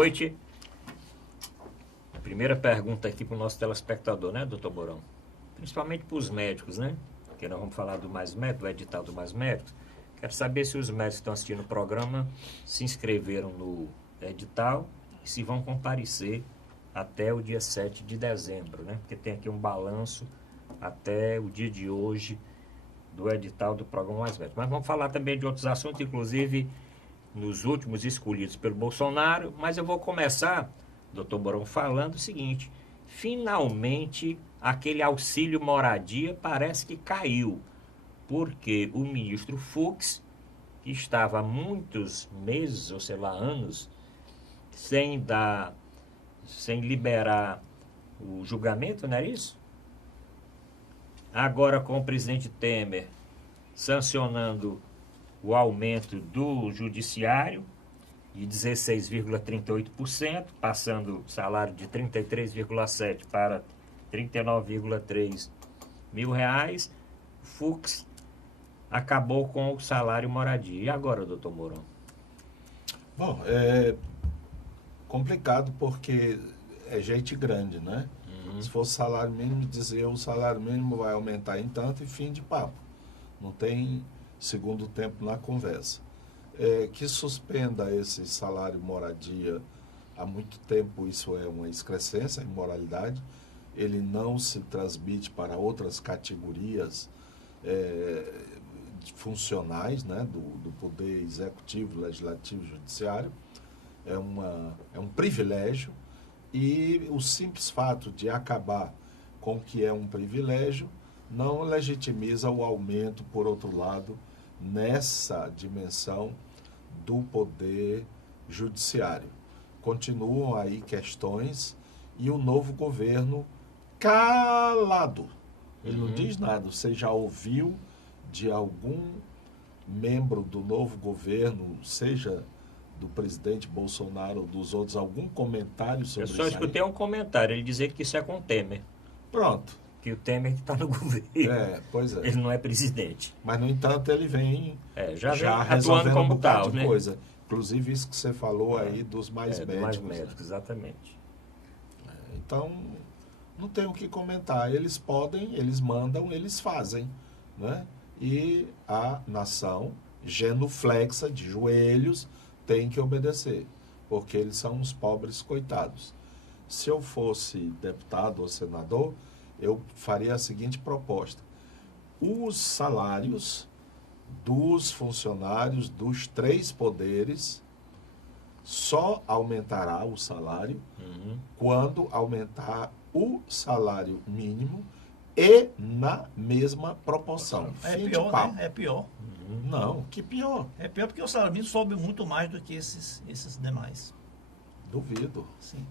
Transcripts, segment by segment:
noite. A primeira pergunta aqui para o nosso telespectador, né, doutor Mourão? Principalmente para os médicos, né? Porque nós vamos falar do Mais Médico, do edital do Mais Médicos. Quero saber se os médicos que estão assistindo o programa se inscreveram no edital e se vão comparecer até o dia 7 de dezembro, né? Porque tem aqui um balanço até o dia de hoje do edital do programa Mais Médicos. Mas vamos falar também de outros assuntos, inclusive nos últimos escolhidos pelo Bolsonaro. Mas eu vou começar, doutor Mourão, falando o seguinte: finalmente aquele auxílio moradia parece que caiu, porque o ministro Fux, que estava há muitos meses, ou sei lá, anos, sem liberar o julgamento, não é isso? Agora, com o presidente Temer sancionando o aumento do judiciário de 16,38%, passando o salário de 33,7 para 39,3 mil reais, Fux acabou com o salário moradia. E agora, doutor Mourão? Bom, é complicado porque é gente grande, né? Se fosse salário mínimo, dizer o salário mínimo vai aumentar em tanto e fim de papo. Não tem segundo tempo na conversa. Que suspenda esse salário moradia há muito tempo, isso é uma excrescência, imoralidade. Ele não se transmite para outras categorias funcionais, né, do poder executivo, legislativo, judiciário. É um privilégio. E o simples fato de acabar com o que é um privilégio não legitimiza o aumento, por outro lado, nessa dimensão do poder judiciário. Continuam aí questões e o novo governo calado. Ele não diz nada. Você já ouviu de algum membro do novo governo, seja do presidente Bolsonaro ou dos outros, algum comentário sobre isso? Eu só escutei um comentário, ele dizer que isso é com o Temer. Pronto. Que o Temer está no governo. Pois é. Ele não é presidente. Mas, no entanto, ele vem já atuando como tal, né? Coisa. Inclusive isso que você falou aí dos mais médicos. Mais médicos, exatamente. Então, não tem o que comentar. Eles podem, eles mandam, eles fazem, né? E a nação, genuflexa, de joelhos, tem que obedecer, porque eles são os pobres coitados. Se eu fosse deputado ou senador, eu faria a seguinte proposta: os salários dos funcionários dos 3 poderes só aumentará o salário quando aumentar o salário mínimo e na mesma proporção. É pior, né? É pior. Não, que pior. É pior porque o salário mínimo sobe muito mais do que esses demais. Duvido. Sim.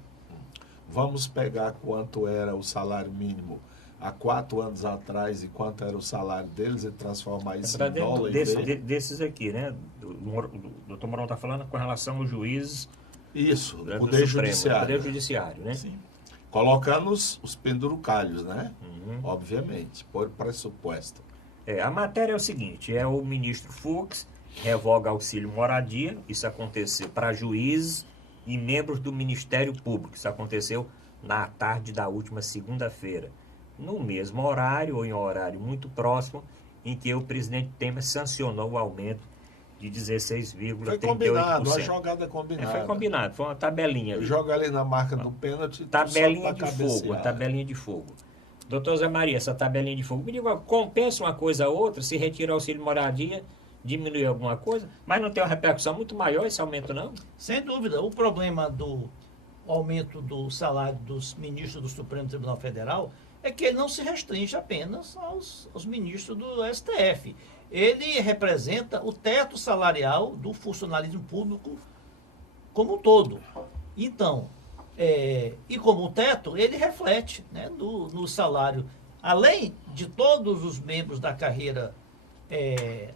Vamos pegar quanto era o salário mínimo há 4 anos atrás e quanto era o salário deles e transformar isso em dólar. Desses aqui, né? O doutor Mourão está falando com relação aos juízes. Isso, do Poder Supremo, Judiciário. Poder Judiciário, né? Sim. Colocando os pendurucalhos, né? Obviamente, por pressuposto. A matéria é o seguinte: o ministro Fux revoga auxílio moradia. Isso aconteceu para juízes e membros do Ministério Público. Isso aconteceu na tarde da última segunda-feira, no mesmo horário ou em horário muito próximo em que o presidente Temer sancionou o aumento de 16,38%. Foi combinado, uma jogada combinada. Foi combinado, foi uma tabelinha ali. Joga ali na marca do pênalti. Tabelinha de fogo, tabelinha de fogo. Doutor Zé Maria, essa tabelinha de fogo, me diga, compensa uma coisa a outra? Se retira o auxílio moradia, diminui alguma coisa? Mas não tem uma repercussão muito maior esse aumento, não? Sem dúvida. O problema do aumento do salário dos ministros do Supremo Tribunal Federal é que ele não se restringe apenas aos ministros do STF. Ele representa o teto salarial do funcionalismo público como um todo. Então, e como o teto, ele reflete, né, no salário, além de todos os membros da carreira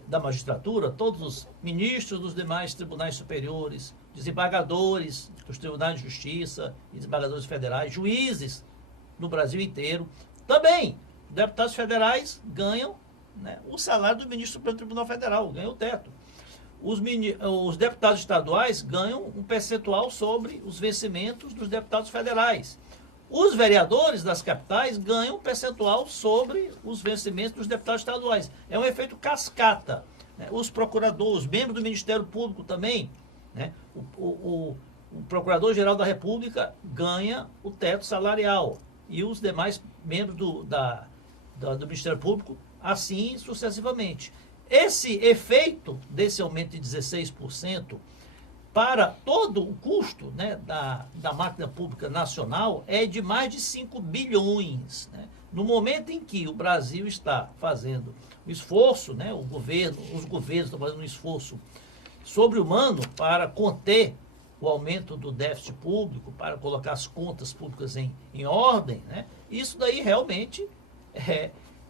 da magistratura, todos os ministros dos demais tribunais superiores, desembargadores dos tribunais de justiça e desembargadores federais, juízes no Brasil inteiro. Também, deputados federais ganham, né, o salário do ministro do Supremo Tribunal Federal, ganha o teto. os deputados estaduais ganham um percentual sobre os vencimentos dos deputados federais. Os vereadores das capitais ganham um percentual sobre os vencimentos dos deputados estaduais. É um efeito cascata, né? Os procuradores, os membros do Ministério Público também, né? O Procurador-Geral da República ganha o teto salarial e os demais membros do Ministério Público assim sucessivamente. Esse efeito desse aumento de 16% para todo o custo, né, da máquina pública nacional é de mais de 5 bilhões. Né? No momento em que o Brasil está fazendo o esforço, né, os governos estão fazendo um esforço sobre-humano para conter o aumento do déficit público, para colocar as contas públicas em ordem, né? Isso daí realmente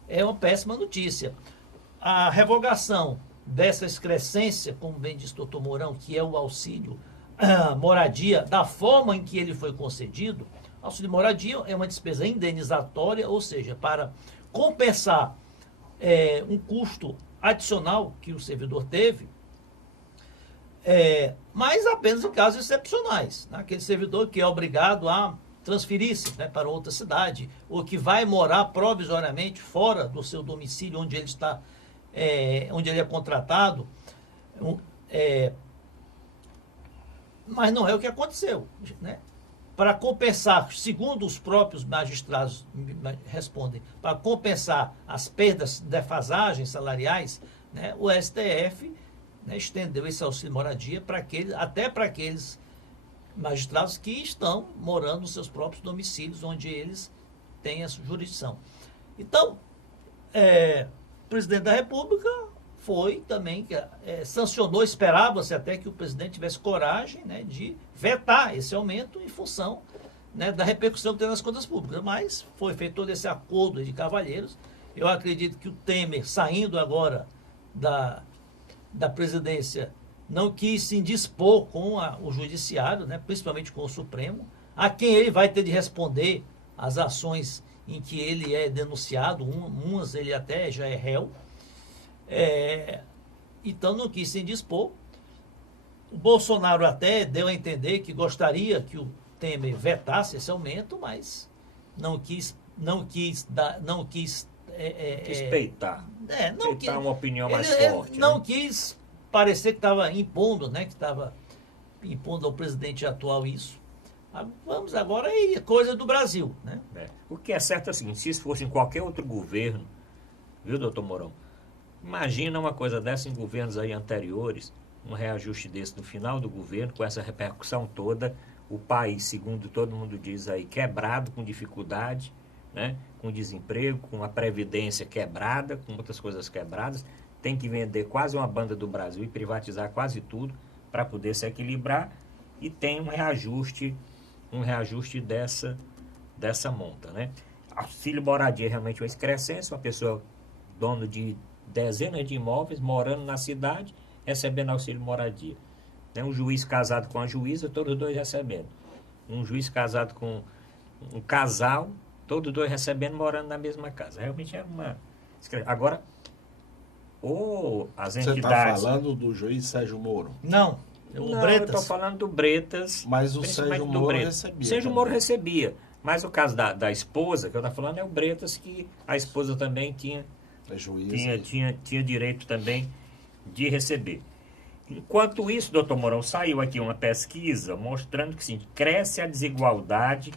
é uma péssima notícia. A revogação dessa excrescência, como bem disse o doutor Mourão, que é o auxílio moradia, da forma em que ele foi concedido, auxílio moradia é uma despesa indenizatória, ou seja, para compensar um custo adicional que o servidor teve, mas apenas em casos excepcionais. Né? Aquele servidor que é obrigado a transferir-se, né, para outra cidade, ou que vai morar provisoriamente fora do seu domicílio onde ele está, onde ele é contratado, mas não é o que aconteceu. Né? Para compensar, segundo os próprios magistrados respondem, para compensar as perdas, defasagens salariais, né, o STF, né, estendeu esse auxílio moradia até para aqueles magistrados que estão morando nos seus próprios domicílios, onde eles têm a jurisdição. Então, o presidente da República foi também, sancionou, esperava-se até que o presidente tivesse coragem, né, de vetar esse aumento em função, né, da repercussão que tem nas contas públicas. Mas foi feito todo esse acordo de cavalheiros. Eu acredito que o Temer, saindo agora da presidência, não quis se indispor com o judiciário, né, principalmente com o Supremo, a quem ele vai ter de responder as ações em que ele é denunciado, umas ele até já é réu, então não quis se indispor. O Bolsonaro até deu a entender que gostaria que o Temer vetasse esse aumento, mas não quis respeitar. Respeitar uma opinião mais forte. Ele não quis parecer que estava impondo, né? Que estava impondo ao presidente atual isso. Vamos agora é coisa do Brasil, né? O que é certo é o seguinte, se isso fosse em qualquer outro governo, viu, doutor Mourão? Imagina uma coisa dessa em governos aí anteriores, um reajuste desse no final do governo, com essa repercussão toda, o país, segundo todo mundo diz aí, quebrado, com dificuldade, né? Com desemprego, com a previdência quebrada, com muitas coisas quebradas, tem que vender quase uma banda do Brasil e privatizar quase tudo para poder se equilibrar, e tem um reajuste dessa monta, né? Auxílio moradia é realmente uma excrescência, uma pessoa dono de dezenas de imóveis, morando na cidade, recebendo auxílio moradia. Um juiz casado com a juíza, todos dois recebendo. Um juiz casado com um casal, todos dois recebendo, morando na mesma casa. Realmente era uma... Agora, as entidades... Você está falando do juiz Sérgio Moro? Não, eu estou falando do Bretas. Mas o Sérgio Moro recebia. O Sérgio Moro recebia. Mas o caso da esposa, que eu estou falando, é o Bretas, que a esposa também tinha direito também de receber. Enquanto isso, doutor Mourão, saiu aqui uma pesquisa mostrando que sim, cresce a desigualdade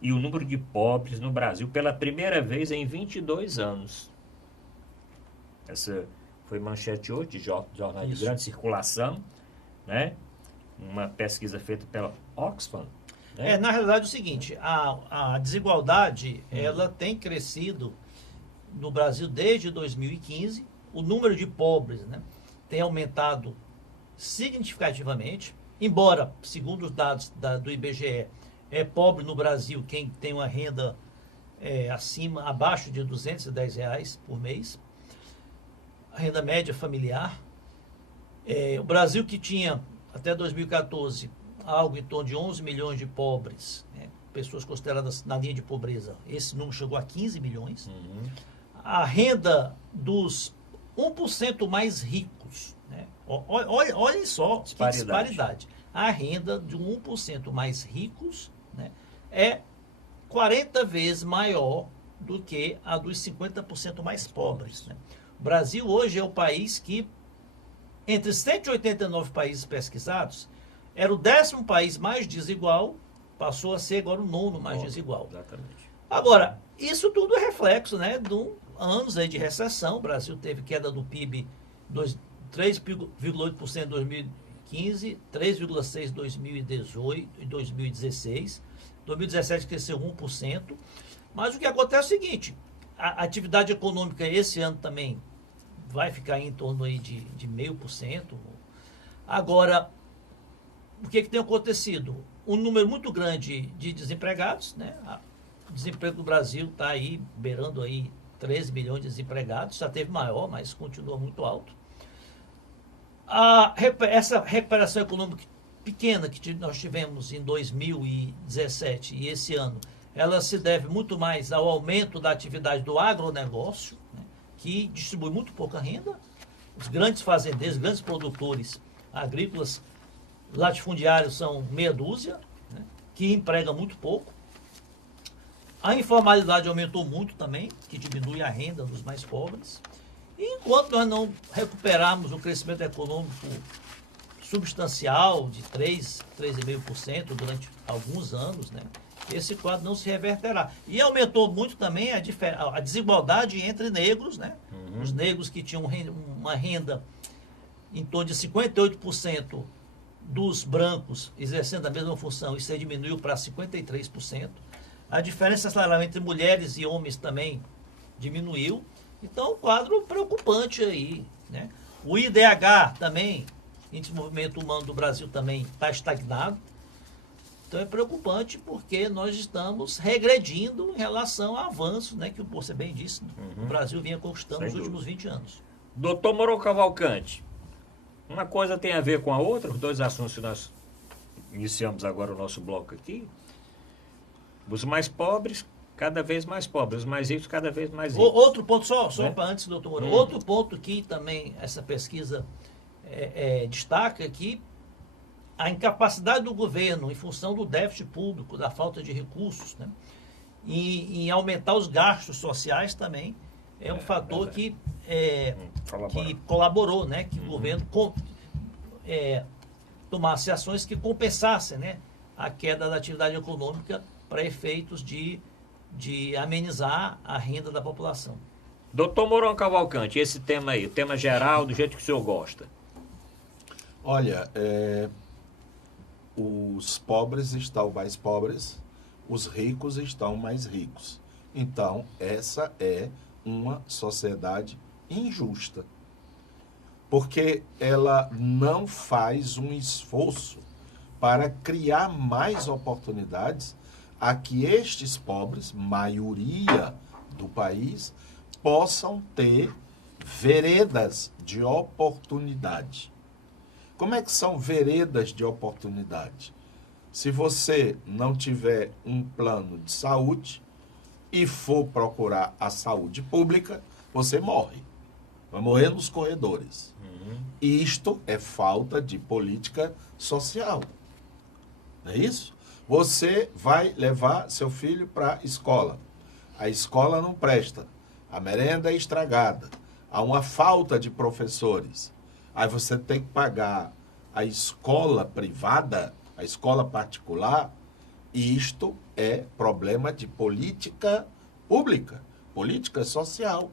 e o número de pobres no Brasil pela primeira vez em 22 anos. Essa foi manchete hoje de jornal de grande circulação, né? Uma pesquisa feita pela Oxfam. Né? Na realidade é o seguinte, a desigualdade ela tem crescido no Brasil desde 2015, o número de pobres, né, tem aumentado significativamente, embora, segundo os dados do IBGE, é pobre no Brasil quem tem uma renda abaixo de R$210 por mês, a renda média familiar. O Brasil, que tinha até 2014 algo em torno de 11 milhões de pobres, né, pessoas consideradas na linha de pobreza, esse número chegou a 15 milhões. A renda dos 1% mais ricos, né, Olhem só que Disparidade. disparidade. A renda de 1% mais ricos, né, é 40 vezes maior do que a dos 50% mais pobres. Né? O Brasil hoje é o país que, entre 189 países pesquisados, era o 10º país mais desigual, passou a ser agora o 9º mais desigual. Exatamente. Agora, isso tudo é reflexo, né, de anos aí de recessão. O Brasil teve queda do PIB 3,8% em 2015, 3,6% em 2018 e 2016. 2017 cresceu 1%. Mas o que acontece é o seguinte, a atividade econômica esse ano também vai ficar em torno aí de 0,5%. Agora, o que tem acontecido? Um número muito grande de desempregados, né? O desemprego do Brasil está aí beirando aí 13 milhões de desempregados, já teve maior, mas continua muito alto. Essa recuperação econômica pequena que nós tivemos em 2017 e esse ano, ela se deve muito mais ao aumento da atividade do agronegócio, né, que distribui muito pouca renda. Os grandes fazendeiros, grandes produtores agrícolas, latifundiários são meia dúzia, né, que empregam muito pouco. A informalidade aumentou muito também, que diminui a renda dos mais pobres. E enquanto nós não recuperarmos o crescimento econômico substancial de 3,5% durante alguns anos, né, esse quadro não se reverterá. E aumentou muito também a desigualdade entre negros, né? Os negros que tinham uma renda em torno de 58% dos brancos exercendo a mesma função, isso aí diminuiu para 53%. A diferença salarial entre mulheres e homens também diminuiu. Então, um quadro preocupante aí, né? O IDH também, Índice de Movimento Humano do Brasil, também está estagnado. Então é preocupante porque nós estamos regredindo em relação ao avanço, né, que você bem disse, o Brasil vinha conquistando nos últimos 20 anos. Doutor Mourão Cavalcante, uma coisa tem a ver com a outra, os dois assuntos que nós iniciamos agora o nosso bloco aqui. Os mais pobres, cada vez mais pobres, os mais ricos, cada vez mais ricos. Outro ponto, só né? para antes, doutor Mourão, outro ponto que também essa pesquisa destaca é que a incapacidade do governo, em função do déficit público, da falta de recursos, né, em aumentar os gastos sociais também, é um fator que colaborou, né, que o governo tomasse ações que compensassem, né, a queda da atividade econômica para efeitos de amenizar a renda da população. Doutor Mourão Cavalcante, esse tema aí, o tema geral, do jeito que o senhor gosta. Olha, os pobres estão mais pobres, os ricos estão mais ricos. Então, essa é uma sociedade injusta, porque ela não faz um esforço para criar mais oportunidades a que estes pobres, maioria do país, possam ter veredas de oportunidade. Como é que são veredas de oportunidade? Se você não tiver um plano de saúde e for procurar a saúde pública, você morre. Vai morrer nos corredores. Isto é falta de política social. Não é isso? Você vai levar seu filho para a escola. A escola não presta. A merenda é estragada. Há uma falta de professores. Aí você tem que pagar a escola privada, a escola particular. E isto é problema de política pública, política social.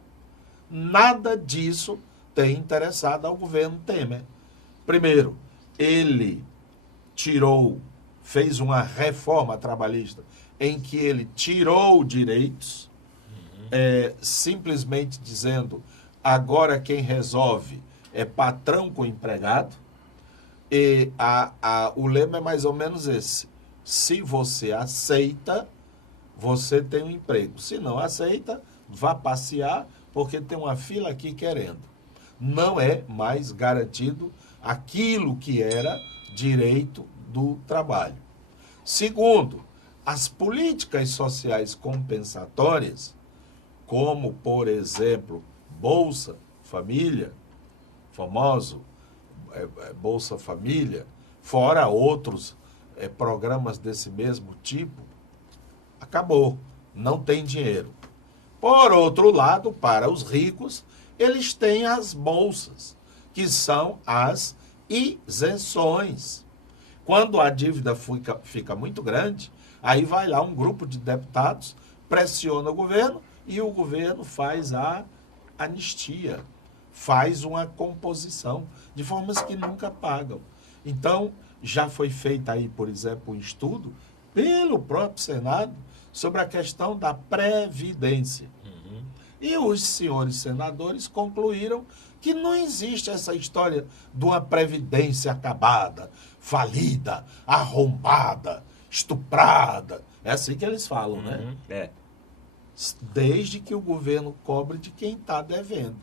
Nada disso tem interessado ao governo Temer. Primeiro, ele fez uma reforma trabalhista em que ele tirou direitos, simplesmente dizendo, agora quem resolve é patrão com empregado, e o lema é mais ou menos esse: se você aceita, você tem um emprego. Se não aceita, vá passear, porque tem uma fila aqui querendo. Não é mais garantido aquilo que era direito do trabalho. Segundo, as políticas sociais compensatórias, como, por exemplo, Bolsa Família, famoso Bolsa Família, fora outros programas desse mesmo tipo, acabou, não tem dinheiro. Por outro lado, para os ricos, eles têm as bolsas, que são as isenções. Quando a dívida fica muito grande, aí vai lá um grupo de deputados, pressiona o governo e o governo faz a anistia, faz uma composição de formas que nunca pagam. Então, já foi feito aí, por exemplo, um estudo pelo próprio Senado sobre a questão da Previdência. E os senhores senadores concluíram que não existe essa história de uma Previdência acabada, falida, arrombada, estuprada. É assim que eles falam, né? Desde que o governo cobre de quem está devendo.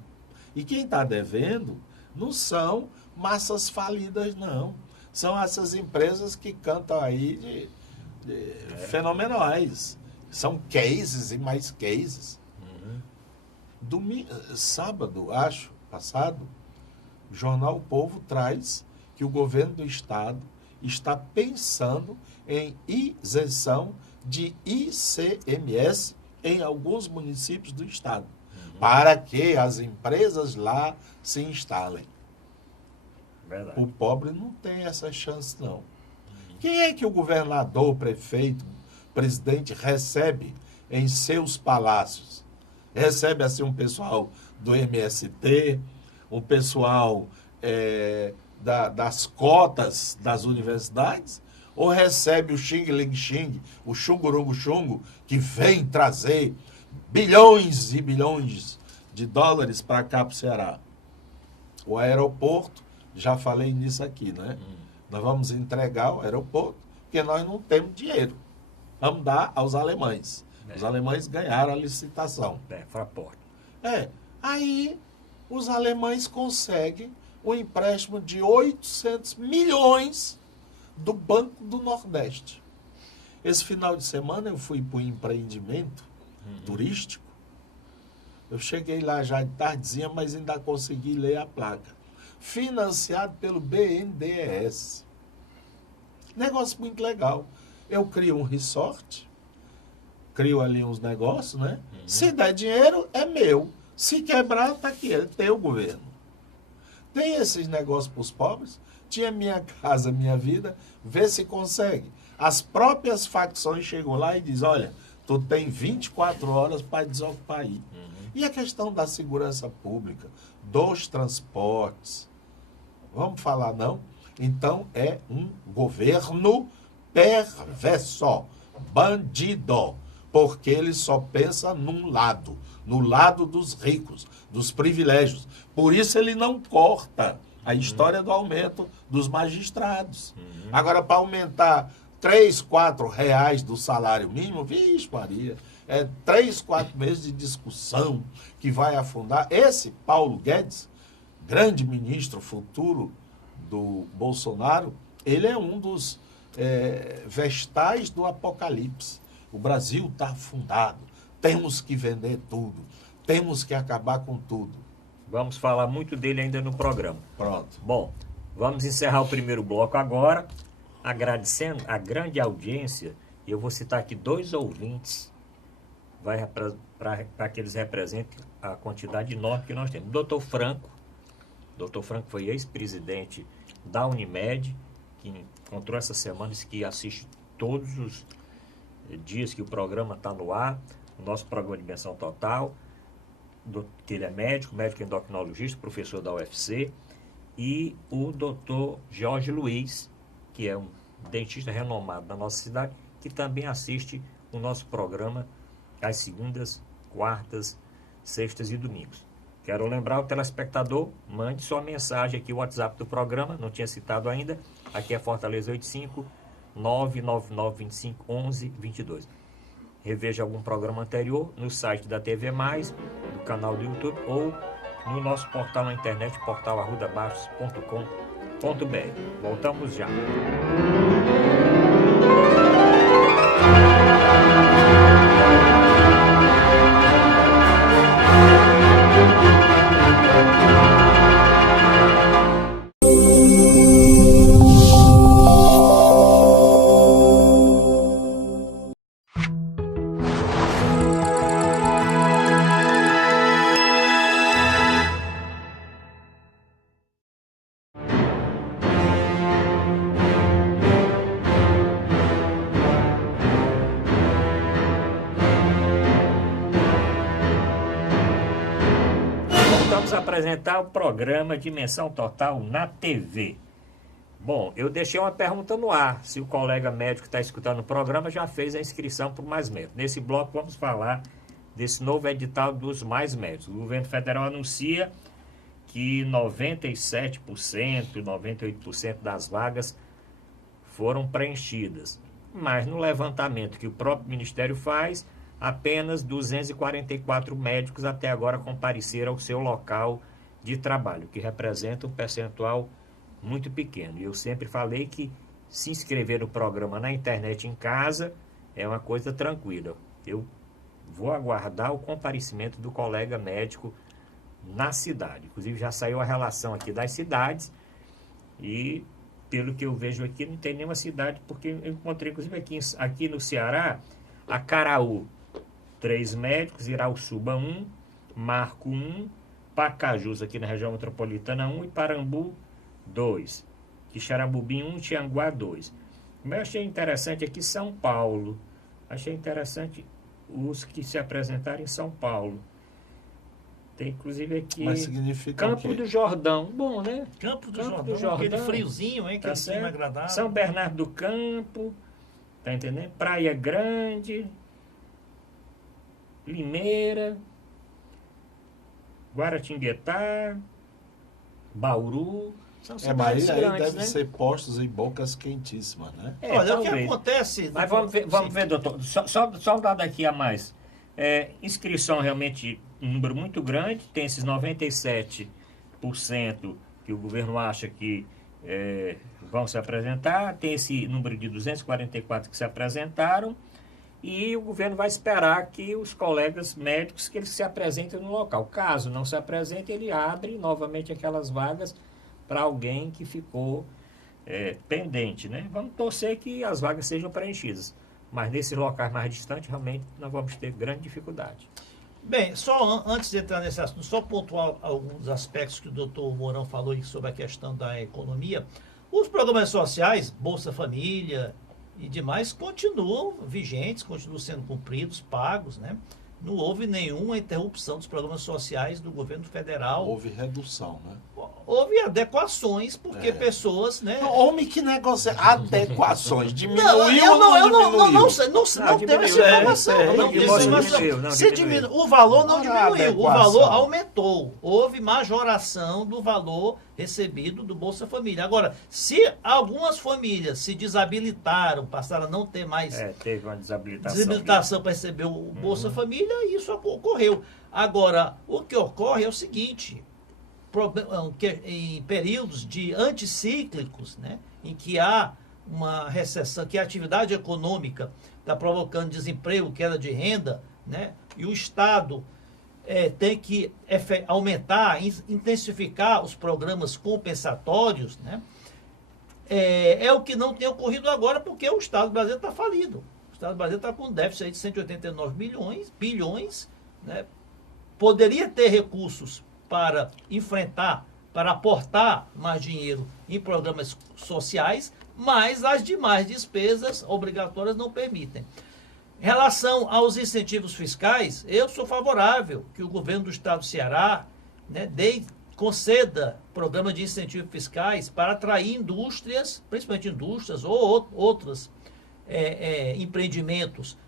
E quem está devendo não são massas falidas, não. São essas empresas que cantam aí fenomenais. São cases e mais cases. Sábado, acho, passado, o jornal O Povo traz que o governo do estado está pensando em isenção de ICMS em alguns municípios do estado, para que as empresas lá se instalem. Verdade. O pobre não tem essa chance, não. Quem é que o governador, prefeito, presidente recebe em seus palácios? Recebe assim um pessoal do MST, um pessoal das cotas das universidades, ou recebe o xing-ling-xing, o xungurungo-xungo, que vem trazer bilhões e bilhões de dólares para cá, para o Ceará? O aeroporto, já falei nisso aqui, né? Nós vamos entregar o aeroporto, porque nós não temos dinheiro. Vamos dar aos alemães. Os alemães ganharam a licitação. Fraport. Aí os alemães conseguem um empréstimo de 800 milhões do Banco do Nordeste. Esse final de semana eu fui para um empreendimento turístico. Eu cheguei lá já de tardezinha, mas ainda consegui ler a placa. Financiado pelo BNDES. Negócio muito legal. Eu crio um resort, crio ali uns negócios, né? Se der dinheiro, é meu. Se quebrar, tá aqui, é teu governo. Tem esses negócios para os pobres? Tinha Minha Casa Minha Vida, vê se consegue. As próprias facções chegam lá e dizem, olha, tu tem 24 horas para desocupar aí. E a questão da segurança pública, dos transportes, vamos falar não? Então é um governo perverso, bandido, porque ele só pensa num lado, no lado dos ricos, dos privilégios. Por isso ele não corta a história do aumento dos magistrados. Agora, para aumentar 3, 4 reais do salário mínimo, vixe Maria, 3, 4 meses de discussão que vai afundar. Esse Paulo Guedes, grande ministro futuro do Bolsonaro, ele é um dos vestais do apocalipse. O Brasil está afundado, temos que vender tudo, temos que acabar com tudo. Vamos falar muito dele ainda no programa. Pronto. Bom, vamos encerrar o primeiro bloco agora, agradecendo a grande audiência. Eu vou citar aqui 2 ouvintes, para que eles representem a quantidade enorme que nós temos. Dr. Franco foi ex-presidente da Unimed, que encontrou essa semana, disse que assiste todos os dias que o programa está no ar, o nosso programa de Dimensão Total, que ele é médico endocrinologista, professor da UFC, e o doutor Jorge Luiz, que é um dentista renomado da nossa cidade, que também assiste o nosso programa às segundas, quartas, sextas e domingos. Quero lembrar o telespectador, mande sua mensagem aqui, o WhatsApp do programa, não tinha citado ainda, aqui é Fortaleza 85 99925 1122. Reveja algum programa anterior no site da TV Mais, no canal do YouTube ou no nosso portal na internet, portalarrudabastos.com.br. Voltamos já. vamos apresentar o programa Dimensão Total na TV. Bom, eu deixei uma pergunta no ar. Se o colega médico que está escutando o programa já fez a inscrição para o Mais Médicos. Nesse bloco vamos falar desse novo edital dos Mais Médicos. O governo federal anuncia que 97%, 98% das vagas foram preenchidas. Mas no levantamento que o próprio Ministério faz, apenas 244 médicos até agora compareceram ao seu local de trabalho, que representa um percentual muito pequeno. E eu sempre falei que se inscrever no programa na internet em casa é uma coisa tranquila. Eu vou aguardar o comparecimento do colega médico na cidade. Inclusive já saiu a relação aqui das cidades e pelo que eu vejo aqui não tem nenhuma cidade, porque eu encontrei inclusive aqui no Ceará, Acaraú, 3 médicos, Irauçuba 1, Marco 1, Pacajus aqui na região metropolitana 1 e Parambu 2, Quixeramobim 1, Tianguá 2. Mas eu achei interessante aqui São Paulo. Achei interessante os que se apresentaram em São Paulo. Tem inclusive aqui Mas significa Campo do Jordão. Bom, né? Campo do Jordão, aquele friozinho, hein? Tá Aquele clima agradável. São Bernardo do Campo, tá entendendo? Praia Grande, Limeira, Guaratinguetá, Bauru. São mas cidades aí grandes, deve né? ser postos em bocas quentíssimas, né? Olha, o que talvez. acontece... Mas vamos ver, doutor. Só um dado aqui a mais. Inscrição realmente um número muito grande, tem esses 97% que o governo acha que vão se apresentar, tem esse número de 244 que se apresentaram, e o governo vai esperar que os colegas médicos que eles se apresentem no local. Caso não se apresente, ele abre novamente aquelas vagas para alguém que ficou pendente, né? Vamos torcer que as vagas sejam preenchidas. Mas nesses locais mais distantes, realmente, nós vamos ter grande dificuldade. Bem, só antes de entrar nesse assunto, só pontuar alguns aspectos que o doutor Mourão falou aí sobre a questão da economia. Os programas sociais, Bolsa Família e demais, continuam vigentes, continuam sendo cumpridos, pagos, né? Não houve nenhuma interrupção dos programas sociais do governo federal. Houve redução, né? Houve adequações, porque pessoas, né? Homem, que negócio é adequações? Diminuiu Não, ou não diminuiu? Não teve essa informação. Não teve essa informação. Se diminuiu, o valor não diminuiu, o valor aumentou. Houve majoração do valor recebido do Bolsa Família. Agora, se algumas famílias se desabilitaram, passaram a não ter mais teve uma desabilitação para receber o Bolsa Família, isso ocorreu. Agora, o que ocorre é o seguinte: em períodos de anticíclicos, né, em que há uma recessão, que a atividade econômica está provocando desemprego, queda de renda, né, e o Estado tem que aumentar, intensificar os programas compensatórios, né, é o que não tem ocorrido agora, porque o Estado brasileiro está falido. O Estado brasileiro está com um déficit aí de 189 bilhões, né, poderia ter recursos para enfrentar, para aportar mais dinheiro em programas sociais, mas as demais despesas obrigatórias não permitem. Em relação aos incentivos fiscais, eu sou favorável que o governo do estado do Ceará, né, conceda programas de incentivos fiscais para atrair indústrias, principalmente indústrias ou outros empreendimentos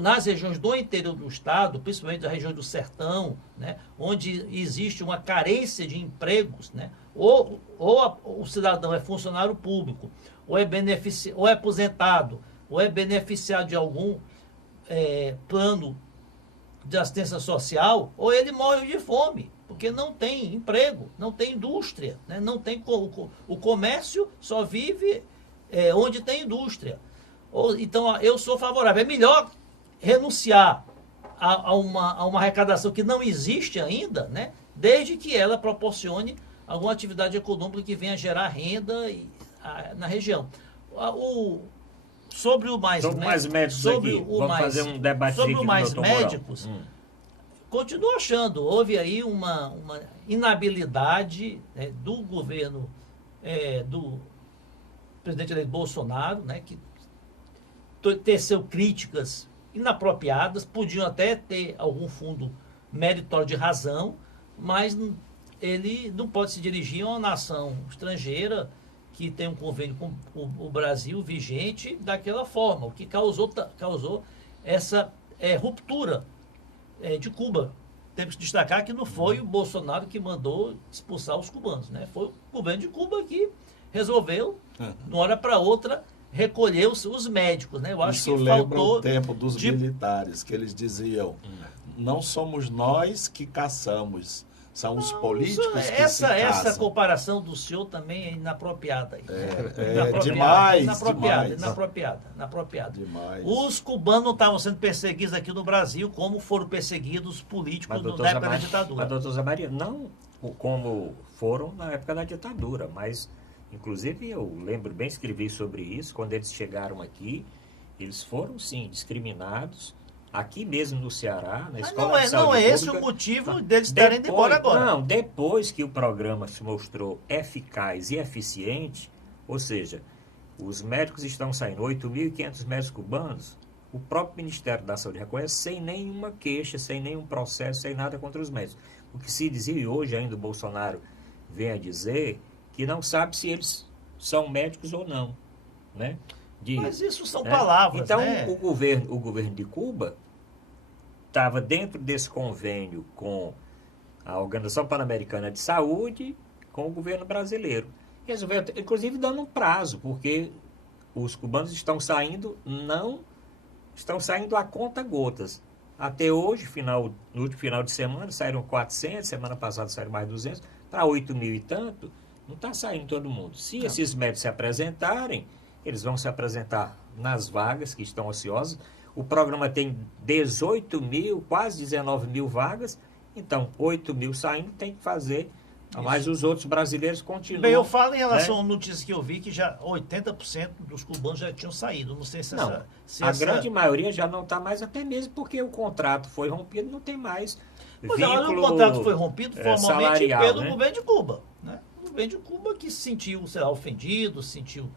nas regiões do interior do estado, principalmente da região do sertão, né, onde existe uma carência de empregos, né, ou o cidadão é funcionário público, ou é aposentado, ou é beneficiado de algum plano de assistência social, ou ele morre de fome, porque não tem emprego, não tem indústria, né, não tem o comércio só vive onde tem indústria. Então, eu sou favorável. É melhor renunciar a uma arrecadação que não existe ainda, né, desde que ela proporcione alguma atividade econômica que venha gerar renda na região. Sobre o mais médicos aqui, vamos fazer um debate sobre o mais médicos, continuo achando, houve aí uma inabilidade, né, do governo do presidente eleito Bolsonaro, né, que teceu críticas inapropriadas, podiam até ter algum fundo meritório de razão, mas ele não pode se dirigir a uma nação estrangeira que tem um convênio com o Brasil vigente daquela forma, o que causou essa ruptura de Cuba. Temos que destacar que não foi o Bolsonaro que mandou expulsar os cubanos, né? Foi o governo de Cuba que resolveu, de uma hora para outra, recolher os médicos, né? Eu acho Isso que lembra faltou o tempo dos militares, que eles diziam, não somos nós que caçamos, são os políticos que se caçam. Essa comparação do senhor também é inapropriada. Inapropriada. Demais. Os cubanos não estavam sendo perseguidos aqui no Brasil como foram perseguidos os políticos na época da ditadura. Mas, doutor Zé Maria, não como foram na época da ditadura, mas, inclusive, eu lembro bem, escrevi sobre isso, quando eles chegaram aqui, eles foram, sim, discriminados, aqui mesmo no Ceará, na Escola de Saúde Não é esse Pública. o motivo deles terem ido embora agora. Não, depois que o programa se mostrou eficaz e eficiente, ou seja, os médicos estão saindo, 8.500 médicos cubanos, o próprio Ministério da Saúde reconhece sem nenhuma queixa, sem nenhum processo, sem nada contra os médicos. O que se dizia, e hoje ainda o Bolsonaro vem a dizer, que não sabe se eles são médicos ou não, né? Mas isso são palavras, então, né? o governo de Cuba estava dentro desse convênio com a Organização Pan-Americana de Saúde, com o governo brasileiro. Resolveu, inclusive, dando um prazo, porque os cubanos estão saindo a conta-gotas. Até hoje, no último final de semana, saíram 400, semana passada saíram mais 200, para 8 mil e tanto, não está saindo todo mundo. Se esses médicos se apresentarem, eles vão se apresentar nas vagas que estão ociosas. O programa tem 18 mil, quase 19 mil vagas. Então, 8 mil saindo, tem que fazer. Mas os outros brasileiros continuam. Bem, eu falo em relação a notícias que eu vi que já 80% dos cubanos já tinham saído. Não sei se a grande maioria já não está mais, até mesmo porque o contrato foi rompido, não tem mais vínculo. O contrato foi rompido formalmente salarial, pelo né? governo de Cuba. Né? O governo de Cuba que se sentiu, sei lá, ofendido, se sentiu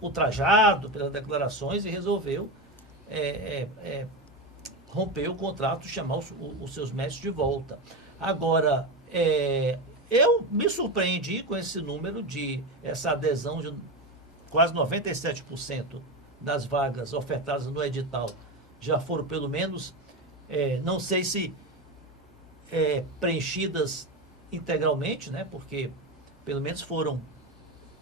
ultrajado pelas declarações e resolveu romper o contrato e chamar os seus médicos de volta. Agora, eu me surpreendi com esse número essa adesão de quase 97% das vagas ofertadas no edital já foram pelo menos, não sei se preenchidas integralmente, né, porque pelo menos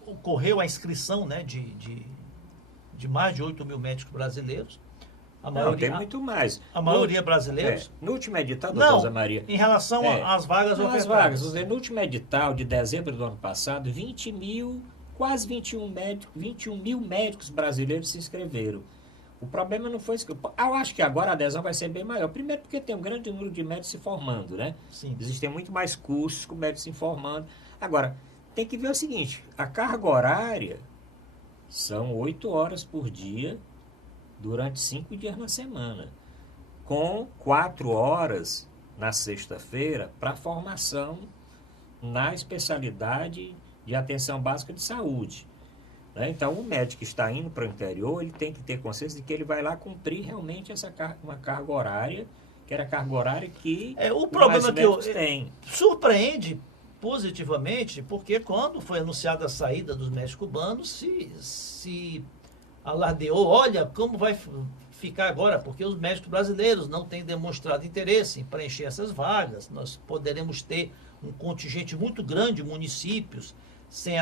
ocorreu a inscrição, né, de mais de 8 mil médicos brasileiros. Não, tem muito mais. A maioria brasileiros? No último edital, doutor Zé Maria. Em relação às vagas ofertadas. No último edital de dezembro do ano passado, quase 21 mil médicos brasileiros se inscreveram. O problema não foi isso. Eu acho que agora a adesão vai ser bem maior. Primeiro porque tem um grande número de médicos se formando, né? Sim. Existem muito mais cursos com médicos se formando. Agora, tem que ver o seguinte, a carga horária são 8 horas por dia durante 5 dias na semana, com 4 horas na sexta-feira para formação na especialidade de atenção básica de saúde. Né? Então, o médico que está indo para o interior, ele tem que ter consciência de que ele vai lá cumprir realmente uma carga horária, que era a carga horária que o problema que têm. Surpreende positivamente, porque quando foi anunciada a saída dos médicos cubanos, se alardeou, olha como vai ficar agora, porque os médicos brasileiros não têm demonstrado interesse em preencher essas vagas. Nós poderemos ter um contingente muito grande de municípios sem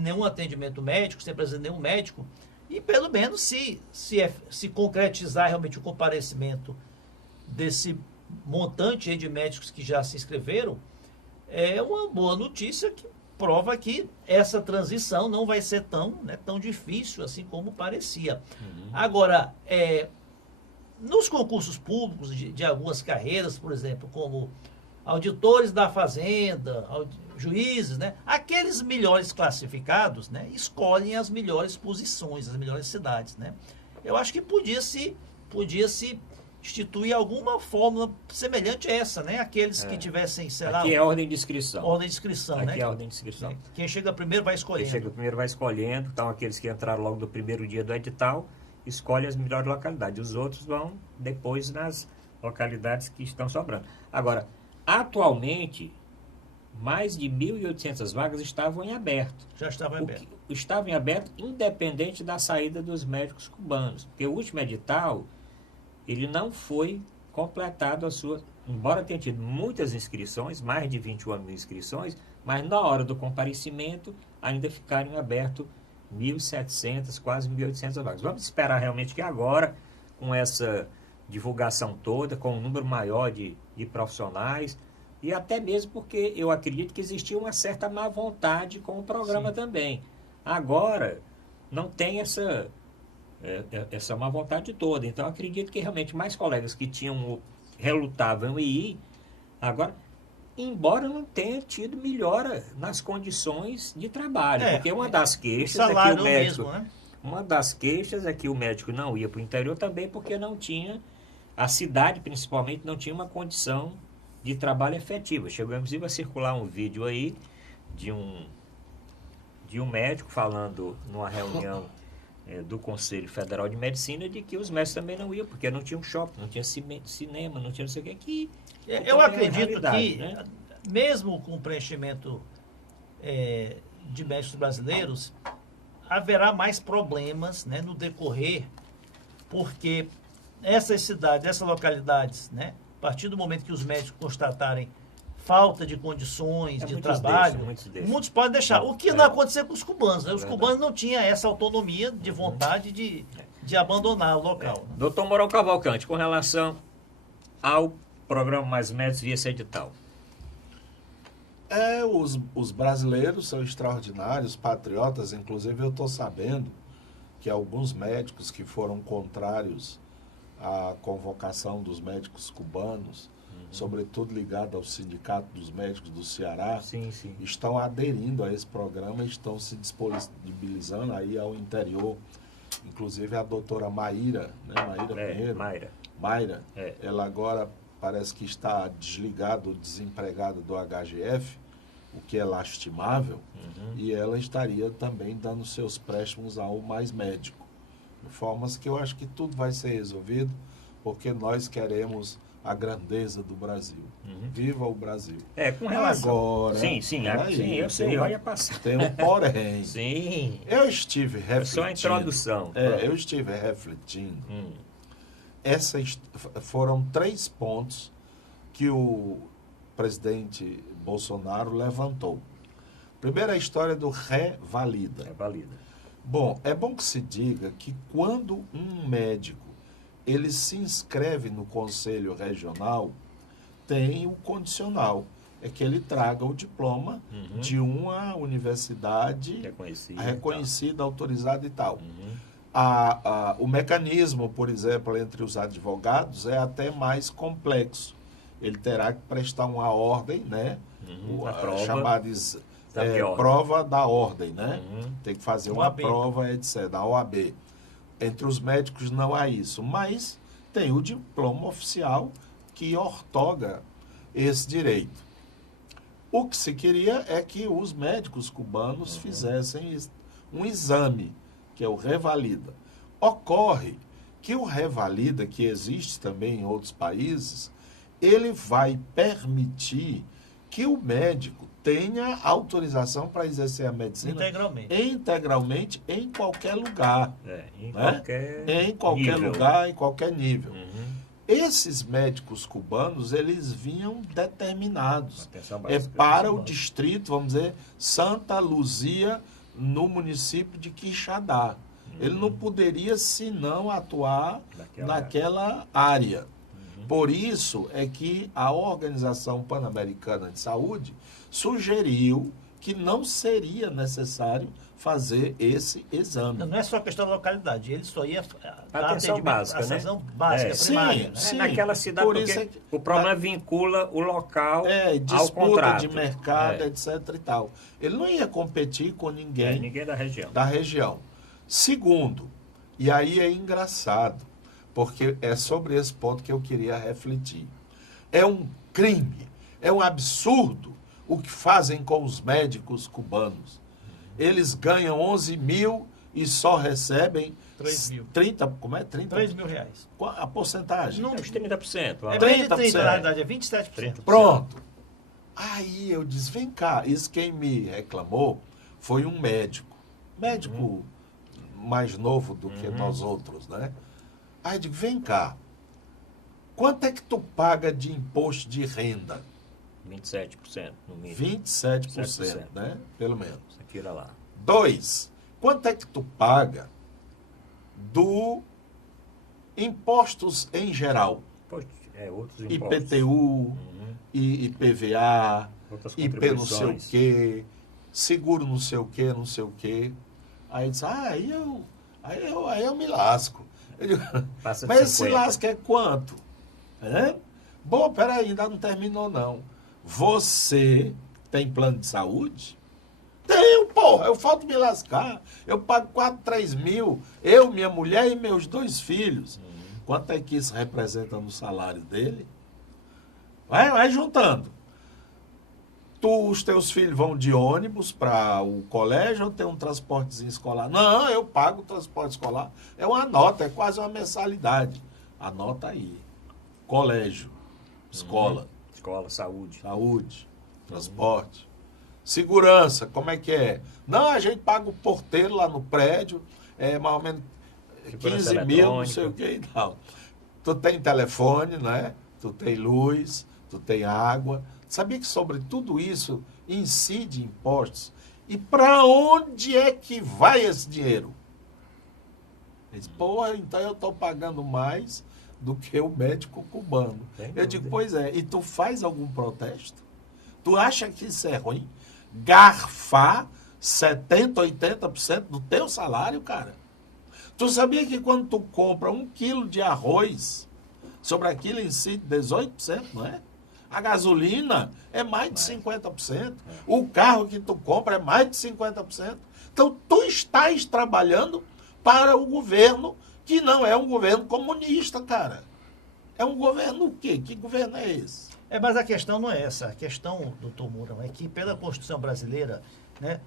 nenhum atendimento médico, sem precisar de nenhum médico, e pelo menos se concretizar realmente o comparecimento desse montante aí de médicos que já se inscreveram, é uma boa notícia que prova que essa transição não vai ser tão difícil assim como parecia. Uhum. Agora, nos concursos públicos de algumas carreiras, por exemplo, como auditores da Fazenda, juízes, né, aqueles melhores classificados, né, escolhem as melhores posições, as melhores cidades. Né? Eu acho que podia se instituir alguma fórmula semelhante a essa, né? Aqueles que tivessem, sei lá... Aqui é ordem de inscrição. Ordem de inscrição, né? Aqui é ordem de inscrição. Quem chega primeiro vai escolhendo. Quem chega primeiro vai escolhendo. Então, aqueles que entraram logo do primeiro dia do edital, escolhem as melhores localidades. Os outros vão depois nas localidades que estão sobrando. Agora, Atualmente, mais de 1.800 vagas estavam em aberto. Já estava aberto. Estava em aberto independente da saída dos médicos cubanos. Porque o último edital, ele não foi completado a sua... Embora tenha tido muitas inscrições, mais de 21 mil inscrições, mas na hora do comparecimento ainda ficaram em aberto 1.700, quase 1.800 vagas. Vamos esperar realmente que agora, com essa divulgação toda, com um número maior de profissionais, e até mesmo porque eu acredito que existia uma certa má vontade com o programa Sim. também. Agora, não tem essa má vontade toda. Então, eu acredito que realmente mais colegas que relutavam em ir, agora, embora não tenha tido melhora nas condições de trabalho, porque uma das queixas é que o médico... mesmo, né? Uma das queixas é que o médico não ia para o interior também porque não tinha, a cidade principalmente, não tinha uma condição de trabalho efetiva. Chegou inclusive a circular um vídeo aí de um médico falando numa reunião do Conselho Federal de Medicina de que os médicos também não iam, porque não tinha um shopping, não tinha cinema, não tinha não sei o que. Eu acredito que, né? mesmo com o preenchimento de médicos brasileiros, haverá mais problemas, né, no decorrer, porque essas cidades, essas localidades, né, a partir do momento que os médicos constatarem falta de condições de trabalho, muitos podem deixar. O que não aconteceu com os cubanos, né? Os cubanos não tinham essa autonomia de vontade de abandonar o local. Né? Doutor Mourão Cavalcante, com relação ao programa Mais Médicos via esse edital. Os brasileiros são extraordinários, patriotas. Inclusive, eu estou sabendo que alguns médicos que foram contrários à convocação dos médicos cubanos, sobretudo ligado ao Sindicato dos Médicos do Ceará, sim. estão aderindo a esse programa, estão se disponibilizando aí ao interior. Inclusive a doutora Maíra, né? Maíra Pinheiro. Mayra, ela agora parece que está desligada ou desempregada do HGF, o que é lastimável, e ela estaria também dando seus préstimos ao Mais Médico. De formas que eu acho que tudo vai ser resolvido, porque nós queremos a grandeza do Brasil. Viva o Brasil. Com relação... Agora... Sim, eu sei, olha passar. Tem um porém. Sim. Eu estive refletindo... Só a introdução. Eu estive refletindo. Foram 3 pontos que o presidente Bolsonaro levantou. Primeiro, a história do revalida. Bom, é bom que se diga que quando um médico ele se inscreve no Conselho Regional, tem o condicional. É que ele traga o diploma de uma universidade reconhecida, autorizada e tal. O mecanismo, por exemplo, entre os advogados é até mais complexo. Ele terá que prestar uma ordem, né? Chamada prova da ordem, né? Tem que fazer uma prova, etc., da OAB. Entre os médicos não há isso, mas tem o diploma oficial que ortoga esse direito. O que se queria é que os médicos cubanos fizessem um exame, que é o revalida. Ocorre que o revalida, que existe também em outros países, ele vai permitir que o médico tenha autorização para exercer a medicina integralmente em qualquer lugar. Em qualquer lugar, em qualquer nível. Esses médicos cubanos, eles vinham determinados. Para o distrito, vamos dizer, Santa Luzia, no município de Quixadá. Ele não poderia, senão, atuar naquela área. Por isso é que a Organização Pan-Americana de Saúde sugeriu que não seria necessário fazer esse exame. Não é só questão da localidade, ele só ia dar atenção básica, né? Atenção básica, primária. Sim, naquela cidade, porque o problema vincula o local ao contrato. Disputa de mercado, etc. e tal. Ele não ia competir com ninguém da região. Segundo, e aí é engraçado, porque é sobre esse ponto que eu queria refletir. É um crime, é um absurdo o que fazem com os médicos cubanos. Eles ganham 11 mil e só recebem 3 mil. 30, como é? 30? 3 mil reais. Qual a porcentagem? Não- É uns 30%. É Lá. bem de 30, 30%. na verdade, é 27%. Pronto. Aí eu disse, vem cá, isso quem me reclamou foi um médico. Médico mais novo do que nós outros, né? Aí eu digo, vem cá, quanto é que tu paga de imposto de renda? 27%, no mínimo. 27%, né? Pelo menos. Você tira lá. 2, quanto é que tu paga do impostos em geral? Poxa, outros impostos. IPTU, IPVA, Outras IP não sei o contribuições. quê, seguro não sei o quê, não sei o quê. Aí eu disse, aí eu me lasco. Eu digo, Passa de mas esse 50. lasco é quanto? É? Bom, peraí, ainda não terminou não. Você tem plano de saúde? Tenho, porra, eu falto me lascar. Eu pago 4, 3 mil, eu, minha mulher e meus 2 filhos. Quanto é que isso representa no salário dele? Vai juntando. Os teus filhos vão de ônibus para o colégio ou tem um transportezinho escolar? Não, eu pago o transporte escolar. É uma nota, é quase uma mensalidade. Anota aí. Colégio, escola, Escola, saúde. saúde, transporte. Segurança, como é que é? Não, a gente paga o porteiro lá no prédio, mais ou menos Segurança 15 mil, não eletrônica. sei o que e tal. Tu tem telefone, né? Tu tem luz, tu tem água. Sabia que sobre tudo isso incide impostos? E para onde é que vai esse dinheiro? Ele diz, porra, então eu estou pagando mais do que o médico cubano. Sem Eu dúvida. digo, pois é, e tu faz algum protesto? Tu acha que isso é ruim? Garfar 70%, 80% do teu salário, cara? Tu sabia que quando tu compra 1 quilo de arroz, sobre aquilo incide 18%, não é? A gasolina é mais de 50%. O carro que tu compra é mais de 50%. Então, tu estás trabalhando para o governo que não é um governo comunista, cara. É um governo o quê? Que governo é esse? Mas a questão não é essa. A questão, doutor Mourão, é que pela Constituição brasileira, né,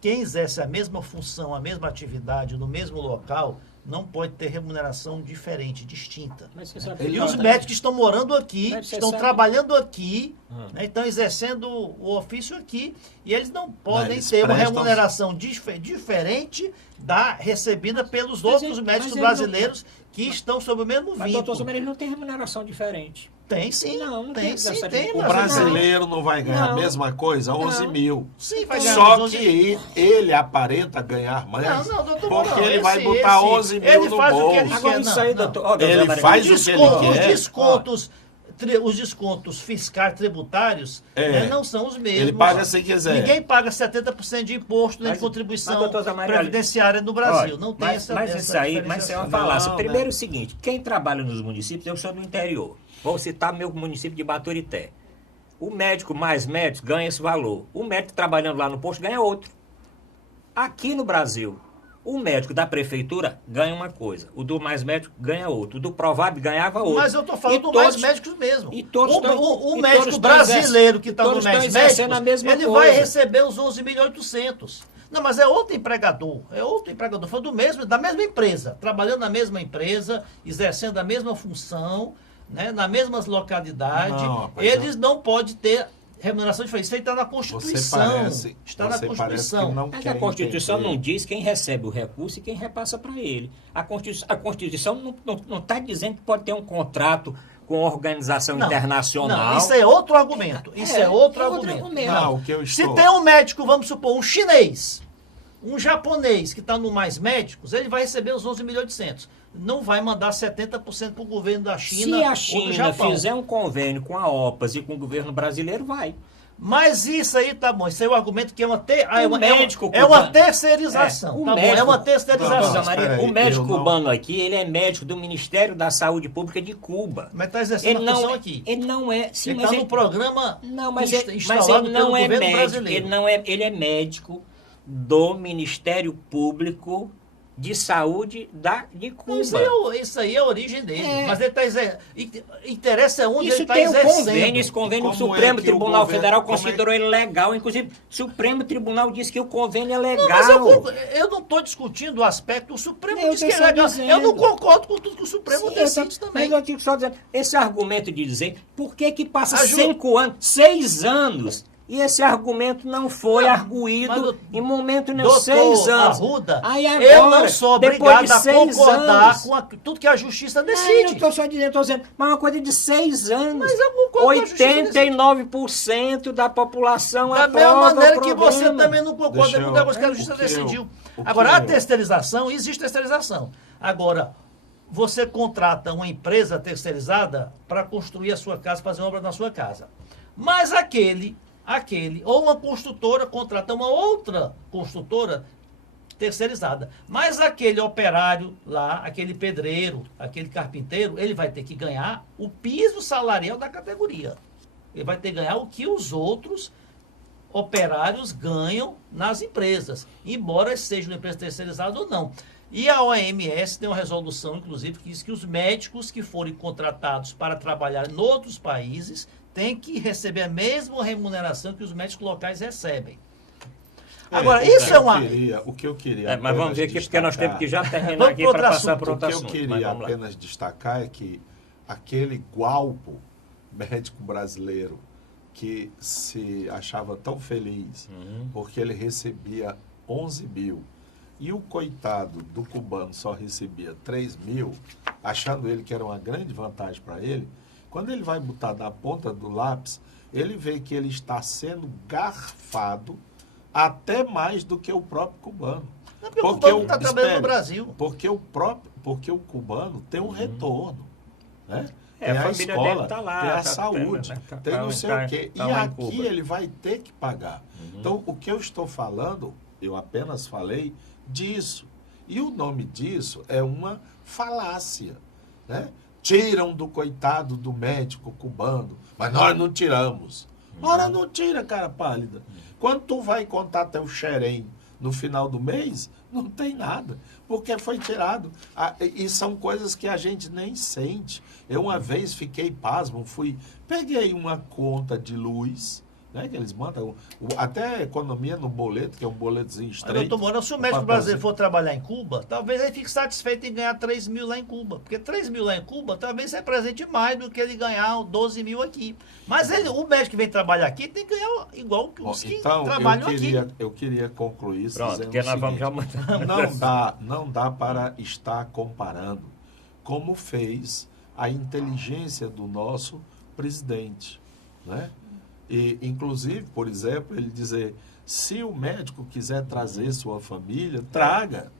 quem exerce a mesma função, a mesma atividade no mesmo local, não pode ter remuneração diferente, distinta. Mas você sabe Ele E não os tem. médicos estão morando aqui, Mas você estão sabe- trabalhando aqui, Ah. né, estão exercendo o ofício aqui, e eles não podem eles ter uma prestam- remuneração diferente da recebida pelos Mas outros ele- médicos mas ele não- brasileiros que estão sob o mesmo Mas, doutor vínculo. Somer, ele não tem remuneração diferente. Tem sim, Não tem sim, essa- tem. o O mas brasileiro não vai ganhar a Não. mesma coisa, 11 Não. mil. Sim, vai ganhar Só uns que ele aparenta ganhar mais, Não, doutor porque Mourão, ele vai esse- botar esse- 11 mil ele no faz o que bolso. ele Agora quer, isso não, aí, não. doutor... ó, Ele doutor faz Maria, o que ele quer. Os descontos fiscais tributários É. né, não são os mesmos. Ele paga se quiser. Ninguém paga 70% de imposto nem Mas- de contribuição mas, doutor Zamaria, previdenciária no Brasil. Olha, não tem mas, essa mas essa isso aí, mas isso é uma diferenciação. falácia. Não, Primeiro né? é o seguinte, quem trabalha nos municípios, eu sou do interior. Vou citar meu município de Baturité. O médico mais médico ganha esse valor. O médico trabalhando lá no posto ganha outro. Aqui no Brasil, o médico da prefeitura ganha uma coisa, o do mais médico ganha outro, o do Provab ganhava outro. Mas eu estou falando E do todos- mais médicos mesmo. e todos o estão- o e médico todos estão brasileiro que está no todos estão mais exercendo médicos, a mesma ele coisa. vai receber os 11.800.000. Não, mas é outro empregador. Foi do mesmo, da mesma empresa, trabalhando na mesma empresa, exercendo a mesma função, né, nas mesmas localidades. Não, rapaz, Eles não podem ter remuneração diferente. Isso aí está na Constituição. Está na você parece Constituição. que não Mas quer a Constituição entender. não diz quem recebe o recurso e quem repassa para ele. A Constituição não está dizendo que pode ter um contrato com organização Não, internacional. não, isso é outro argumento. Isso é outro argumento. Não, o que eu Se estou... tem um médico, vamos supor, um chinês, um japonês que está no Mais Médicos, ele vai receber os 11.800.000. Não vai mandar 70% para o governo da China Se a ou do China Japão. fizer um convênio com a OPAS e com o governo brasileiro, vai. Mas isso aí tá bom. Isso aí é um argumento que é uma, médico é uma cubano- terceirização. o tá bom? É médico- uma Não, terceirização. mas Maria, peraí, o médico eu não- cubano aqui, ele é médico do Ministério da Saúde Pública de Cuba. Mas está exercendo a função aqui. Ele não é... Sim, Ele mas está no programa Não, mas instalado ele pelo não é governo médico. brasileiro. Ele é médico do Ministério Público de saúde de Cuba. Isso aí é a origem dele. Mas ele está interessa onde Isso ele está tem um exercendo. convênio, esse convênio o Supremo Tribunal Federal considerou ele legal. Inclusive, o Supremo Tribunal disse que o convênio é legal. Não, mas eu não estou discutindo o aspecto, o Supremo diz que é legal. Eu não concordo com tudo que o Supremo decide também. Mas eu digo só dizendo, esse argumento de dizer por que passa 5 anos, 6 anos, e esse argumento não foi arguído em momento nenhum, 6 anos. Arruda, aí agora, eu não sou obrigado a concordar com tudo que a justiça decide. Não estou só dizendo, estou dizendo, mas uma coisa de 6 anos. Mas eu concordo 89% da população da aprova mesma maneira o que programa. você também não concorda com o negócio que a justiça decidiu. Agora, a terceirização, existe terceirização. Agora, você contrata uma empresa terceirizada para construir a sua casa, fazer obra na sua casa. Mas ou uma construtora contrata uma outra construtora terceirizada. Mas aquele operário lá, aquele pedreiro, aquele carpinteiro, ele vai ter que ganhar o piso salarial da categoria. Ele vai ter que ganhar o que os outros operários ganham nas empresas, embora seja uma empresa terceirizada ou não. E a OMS tem uma resolução, inclusive, que diz que os médicos que forem contratados para trabalhar em outros países têm que receber a mesma remuneração que os médicos locais recebem. Agora, isso é uma... O que eu queria mas vamos ver aqui, porque nós temos que já terminar aqui para passar por outro assunto. O que eu queria apenas destacar é que aquele gualpo médico brasileiro que se achava tão feliz porque ele recebia 11 mil e o coitado do cubano só recebia 3 mil, achando ele que era uma grande vantagem para ele, quando ele vai botar na ponta do lápis, ele vê que ele está sendo garfado até mais do que o próprio cubano. Não, porque o cubano está trabalhando no Brasil. Porque o cubano tem um retorno, né? Tem a escola, tá lá, tem a saúde, tem não sei o quê. E aqui ele vai ter que pagar. Então, o que eu estou falando, eu apenas falei disso. E o nome disso é uma falácia, né? Tiram do coitado do médico cubano, mas nós não tiramos. Ora, não tira, cara pálida. Quando tu vai contar teu xerém no final do mês, não tem nada, porque foi tirado. E são coisas que a gente nem sente. Eu uma vez fiquei pasmo, peguei uma conta de luz, né, que eles mandam, até economia no boleto, que é um boletozinho estreito. Doutor Moura, se o médico brasileiro for trabalhar em Cuba, talvez ele fique satisfeito em ganhar 3 mil lá em Cuba, porque 3 mil lá em Cuba talvez represente mais do que ele ganhar 12 mil aqui. Mas o médico que vem trabalhar aqui tem que ganhar igual que os que trabalham aqui. Eu queria concluir Pronto, dizendo porque nós vamos já não dá para estar comparando como fez a inteligência do nosso presidente, né? E, inclusive, por exemplo, ele dizer, se o médico quiser trazer sua família, traga.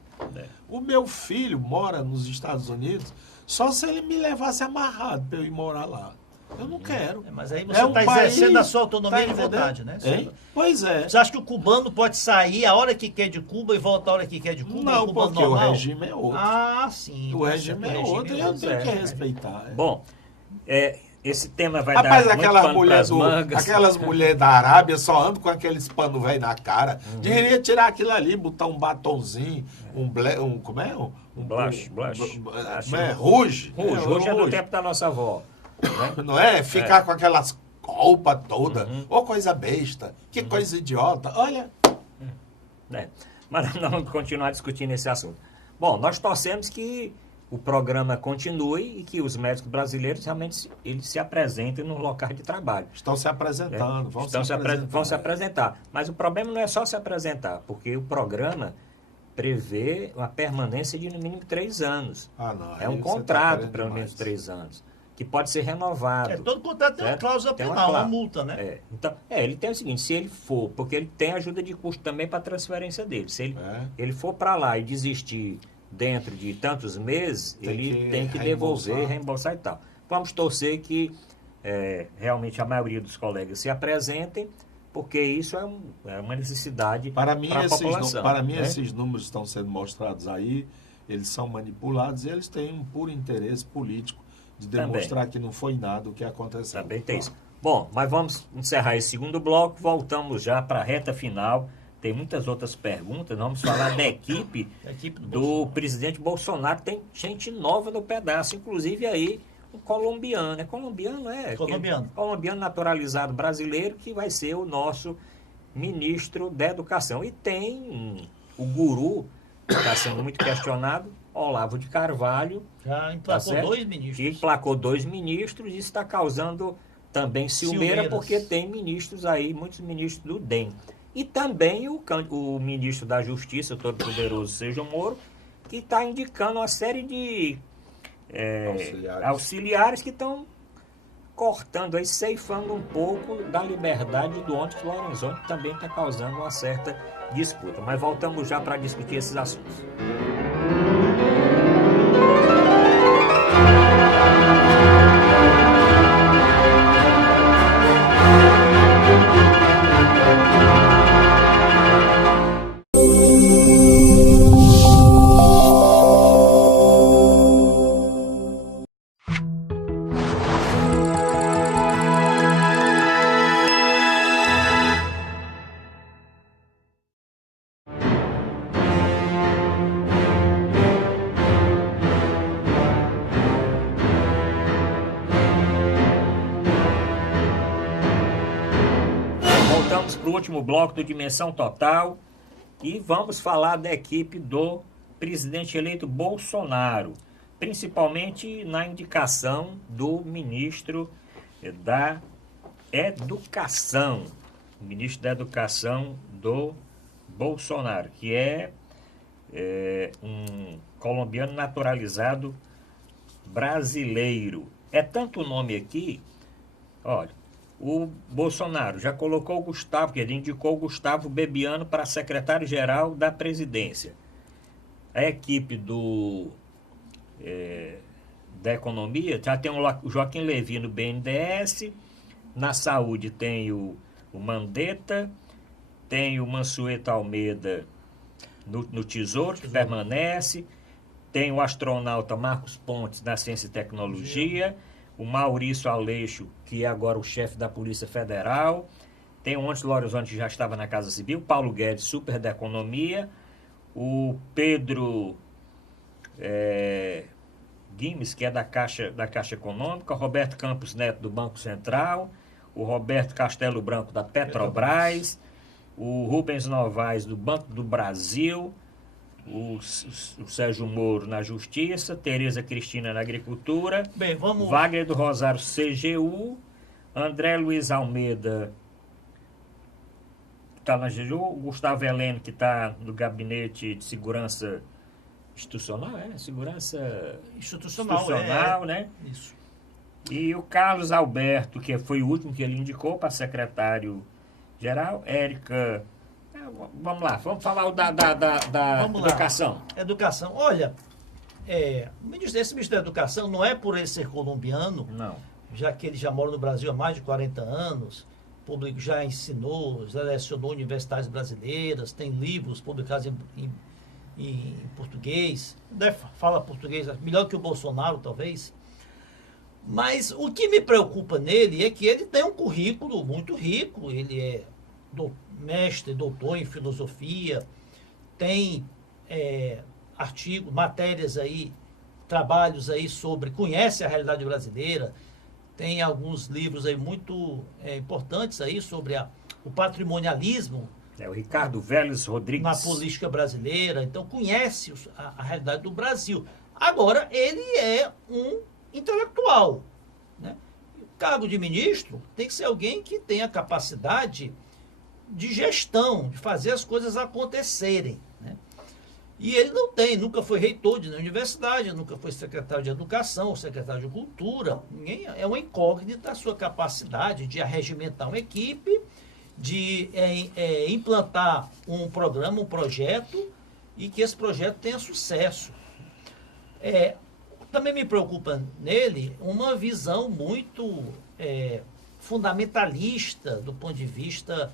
O meu filho mora nos Estados Unidos, só se ele me levasse amarrado para eu ir morar lá. Eu não quero. Mas aí você está exercendo a sua autonomia de vontade, né? Pois é. Você acha que o cubano pode sair a hora que quer de Cuba e voltar a hora que quer de Cuba? Não, porque normal? O regime é outro. Ah, sim. O regime é outro e eu tenho que respeitar. Bom, esse tema vai Rapaz, dar muito pano pras mangas. Aquelas mulheres da Arábia só andam com aqueles panos velho na cara. Deveria tirar aquilo ali, botar um batonzinho, como é? Blush. Rouge. Rouge é do tempo da nossa avó. Né? Não é? Ficar com aquelas roupas todas. Ô, coisa besta. Que coisa idiota. Olha. Mas nós vamos continuar discutindo esse assunto. Bom, nós torcemos que o programa continue e que os médicos brasileiros realmente eles se apresentem nos locais de trabalho. Estão se apresentando, vão se apresentar. Mas o problema não é só se apresentar, porque o programa prevê uma permanência de no mínimo 3 anos. É um contrato pelo menos 3 anos, que pode ser renovado. Todo contrato tem uma cláusula penal, uma multa, né? Então, ele tem o seguinte, se ele for, porque ele tem ajuda de custo também para a transferência dele. Se ele for para lá e desistir dentro de tantos meses, ele tem que devolver, reembolsar e tal. Vamos torcer que realmente a maioria dos colegas se apresentem, porque isso é uma necessidade para a população. Para mim, esses números estão sendo mostrados aí, eles são manipulados e eles têm um puro interesse político de demonstrar que não foi nada o que aconteceu. Também tem isso. Bom, mas vamos encerrar esse segundo bloco, voltamos já para a reta final, tem muitas outras perguntas. Nós vamos falar da equipe do presidente Bolsonaro. Tem gente nova no pedaço, inclusive aí um colombiano. É colombiano, é? Colombiano naturalizado brasileiro, que vai ser o nosso ministro da Educação. E tem o guru, que está sendo muito questionado, Olavo de Carvalho. Já emplacou 2 ministros. Que emplacou 2 ministros, e isso está causando também ciumeira, porque tem ministros aí, muitos ministros do DEM. E também o ministro da Justiça, o todo-poderoso Sérgio Moro, que está indicando uma série de auxiliares que estão cortando aí, ceifando um pouco da liberdade do Onyx Lorenzoni, que também está causando uma certa disputa. Mas voltamos já para discutir esses assuntos. Para o último bloco do Dimensão Total e vamos falar da equipe do presidente eleito Bolsonaro, principalmente na indicação do ministro da Educação, o ministro da Educação do Bolsonaro, que é um colombiano naturalizado brasileiro. É tanto o nome aqui, olha. O Bolsonaro já colocou o Gustavo, que ele indicou o Gustavo Bebiano para secretário-geral da presidência. A equipe da economia já tem o Joaquim Levy no BNDES, na saúde tem o Mandetta, tem o Mansueto Almeida no Tesouro, que permanece, tem o astronauta Marcos Pontes na Ciência e Tecnologia, o Maurício Aleixo, que é agora o chefe da Polícia Federal, tem o Onyx Lorenzoni, que já estava na Casa Civil, Paulo Guedes, super da Economia, o Pedro Guimes, que é da Caixa Econômica, o Roberto Campos Neto, do Banco Central, o Roberto Castelo Branco, da Petrobras, o Rubens Novaes, do Banco do Brasil, o Sérgio Moro na Justiça, Tereza Cristina na Agricultura, Wagner do Rosário, CGU, André Luiz Almeida está na CGU, Gustavo Heleno, que está no Gabinete de Segurança Institucional, Segurança Institucional, né? Isso. E o Carlos Alberto, que foi o último que ele indicou para secretário-geral, Érica. Vamos lá, vamos falar da educação. Educação. Olha, esse ministro da Educação não é por ele ser colombiano, não, já que ele já mora no Brasil há mais de 40 anos, já ensinou, já lecionou universidades brasileiras, tem livros publicados em português, fala português melhor que o Bolsonaro, talvez. Mas o que me preocupa nele é que ele tem um currículo muito rico, ele é mestre, doutor em filosofia, tem artigos, matérias aí, trabalhos aí conhece a realidade brasileira, tem alguns livros aí muito importantes aí sobre o patrimonialismo. O Ricardo Vélez Rodrigues. Na política brasileira, então conhece a realidade do Brasil. Agora, ele é um intelectual, né? O cargo de ministro tem que ser alguém que tenha capacidade de gestão, de fazer as coisas acontecerem, né? E ele não tem, nunca foi reitor de universidade, nunca foi secretário de Educação, ou secretário de Cultura. É uma incógnita a sua capacidade de arregimentar uma equipe, de implantar um programa, um projeto, e que esse projeto tenha sucesso. Também me preocupa nele uma visão muito fundamentalista do ponto de vista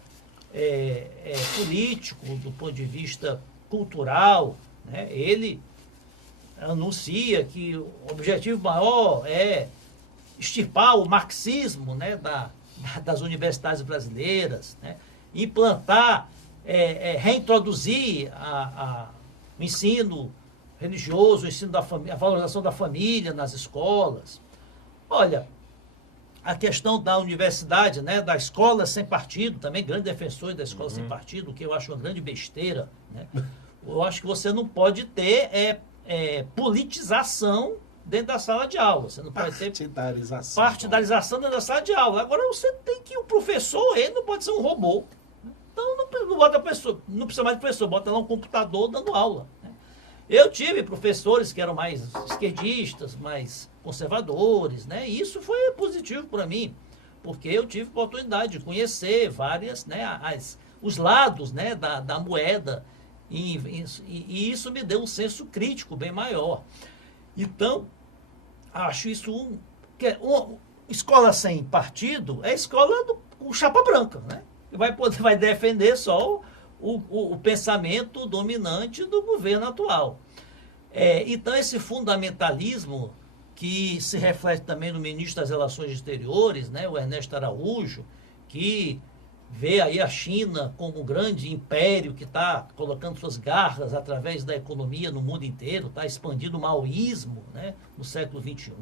político, do ponto de vista cultural, né? Ele anuncia que o objetivo maior é extirpar o marxismo, né, das universidades brasileiras, né? Implantar reintroduzir o ensino religioso, o ensino da família, a valorização da família nas escolas. Olha, a questão da universidade, né, da escola sem partido, também grande defensor da escola sem partido, que eu acho uma grande besteira, né? Eu acho que você não pode ter politização dentro da sala de aula. Você não pode ter partidarização dentro da sala de aula. Agora você tem que o professor, ele não pode ser um robô. Então não bota a pessoa, não precisa mais de professor, bota lá um computador dando aula. Né? Eu tive professores que eram mais esquerdistas, mais conservadores, né? E isso foi positivo para mim, porque eu tive oportunidade de conhecer várias, né, os lados, né, da moeda, e isso me deu um senso crítico bem maior. Então, acho isso uma escola sem partido é escola com chapa branca, né? Vai defender só o pensamento dominante do governo atual. Então, esse fundamentalismo que se reflete também no ministro das Relações Exteriores, né, o Ernesto Araújo, que vê aí a China como um grande império que está colocando suas garras através da economia no mundo inteiro, está expandindo o maoísmo, né, no século XXI,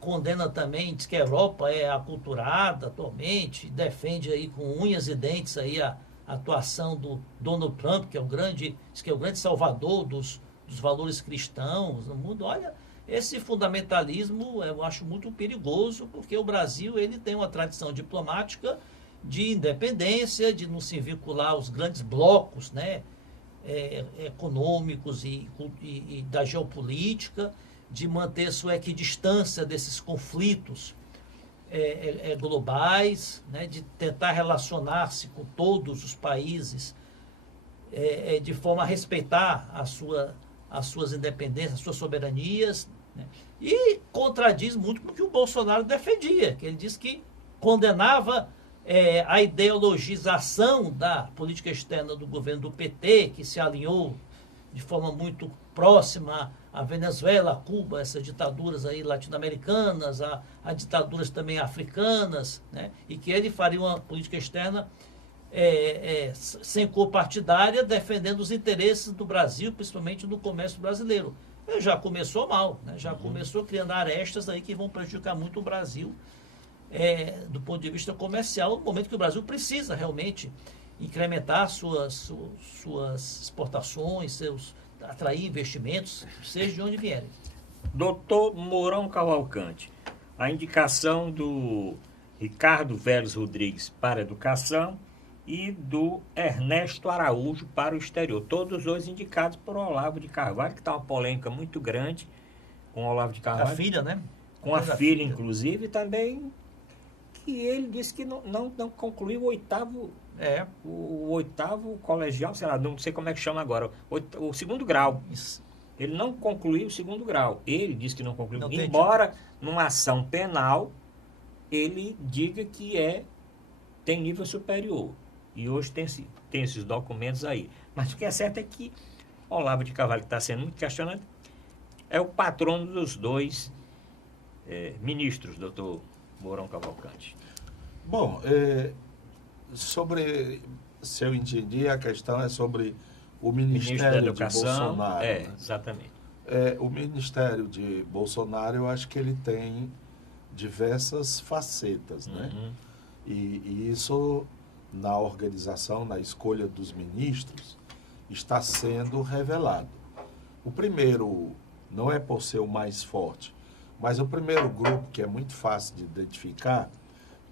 condena também, diz que a Europa é aculturada atualmente, defende aí com unhas e dentes aí a atuação do Donald Trump, que é o grande salvador dos valores cristãos no mundo. Olha, esse fundamentalismo eu acho muito perigoso, porque o Brasil ele tem uma tradição diplomática de independência, de não se vincular aos grandes blocos, né, econômicos e da geopolítica, de manter sua equidistância desses conflitos globais, né, de tentar relacionar-se com todos os países de forma a respeitar as suas independências, as suas soberanias, né, e contradiz muito com o que o Bolsonaro defendia, que ele disse que condenava a ideologização da política externa do governo do PT, que se alinhou de forma muito próxima à Venezuela, a Cuba, essas ditaduras aí latino-americanas, a ditaduras também africanas, né? E que ele faria uma política externa sem cor partidária, defendendo os interesses do Brasil, principalmente no comércio brasileiro. Já começou mal, né? Já começou criando arestas aí que vão prejudicar muito o Brasil do ponto de vista comercial, no momento que o Brasil precisa realmente incrementar suas exportações, atrair investimentos, seja de onde vierem. Doutor Mourão Cavalcante, a indicação do Ricardo Vélez Rodrigues para a educação e do Ernesto Araújo para o exterior. Todos os dois indicados por Olavo de Carvalho, que está uma polêmica muito grande com o Olavo de Carvalho. A filha, né? Com a filha, inclusive, também, que ele disse que não concluiu o oitavo colegial, sei lá, não sei como é que chama agora, o segundo grau. Isso. Ele não concluiu o segundo grau. Ele disse que não concluiu, embora numa ação penal ele diga que tem nível superior. E hoje tem esses documentos aí. Mas o que é certo é que Olavo de Carvalho, que está sendo muito questionado, é o patrono dos dois ministros, doutor Mourão Cavalcante. Bom, se eu entendi, a questão é sobre o Ministério de Bolsonaro. Né? Exatamente. O Ministério de Bolsonaro, eu acho que ele tem diversas facetas, né? E isso, na organização, na escolha dos ministros, está sendo revelado. O primeiro, não é por ser o mais forte, mas o primeiro grupo, que é muito fácil de identificar,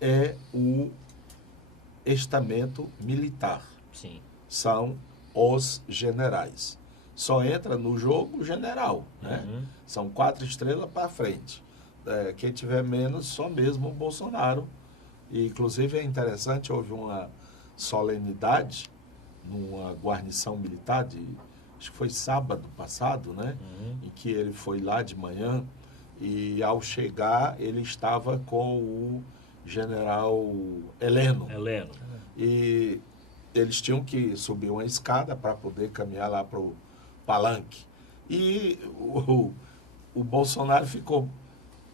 é o estamento militar. Sim. São os generais. Só entra no jogo o general, né? São 4 estrelas para frente. Quem tiver menos, só mesmo o Bolsonaro. E, inclusive, é interessante, houve uma solenidade numa guarnição militar, acho que foi sábado passado, né? Em que ele foi lá de manhã e, ao chegar, ele estava com o general Heleno. E eles tinham que subir uma escada para poder caminhar lá para o palanque. E o Bolsonaro ficou,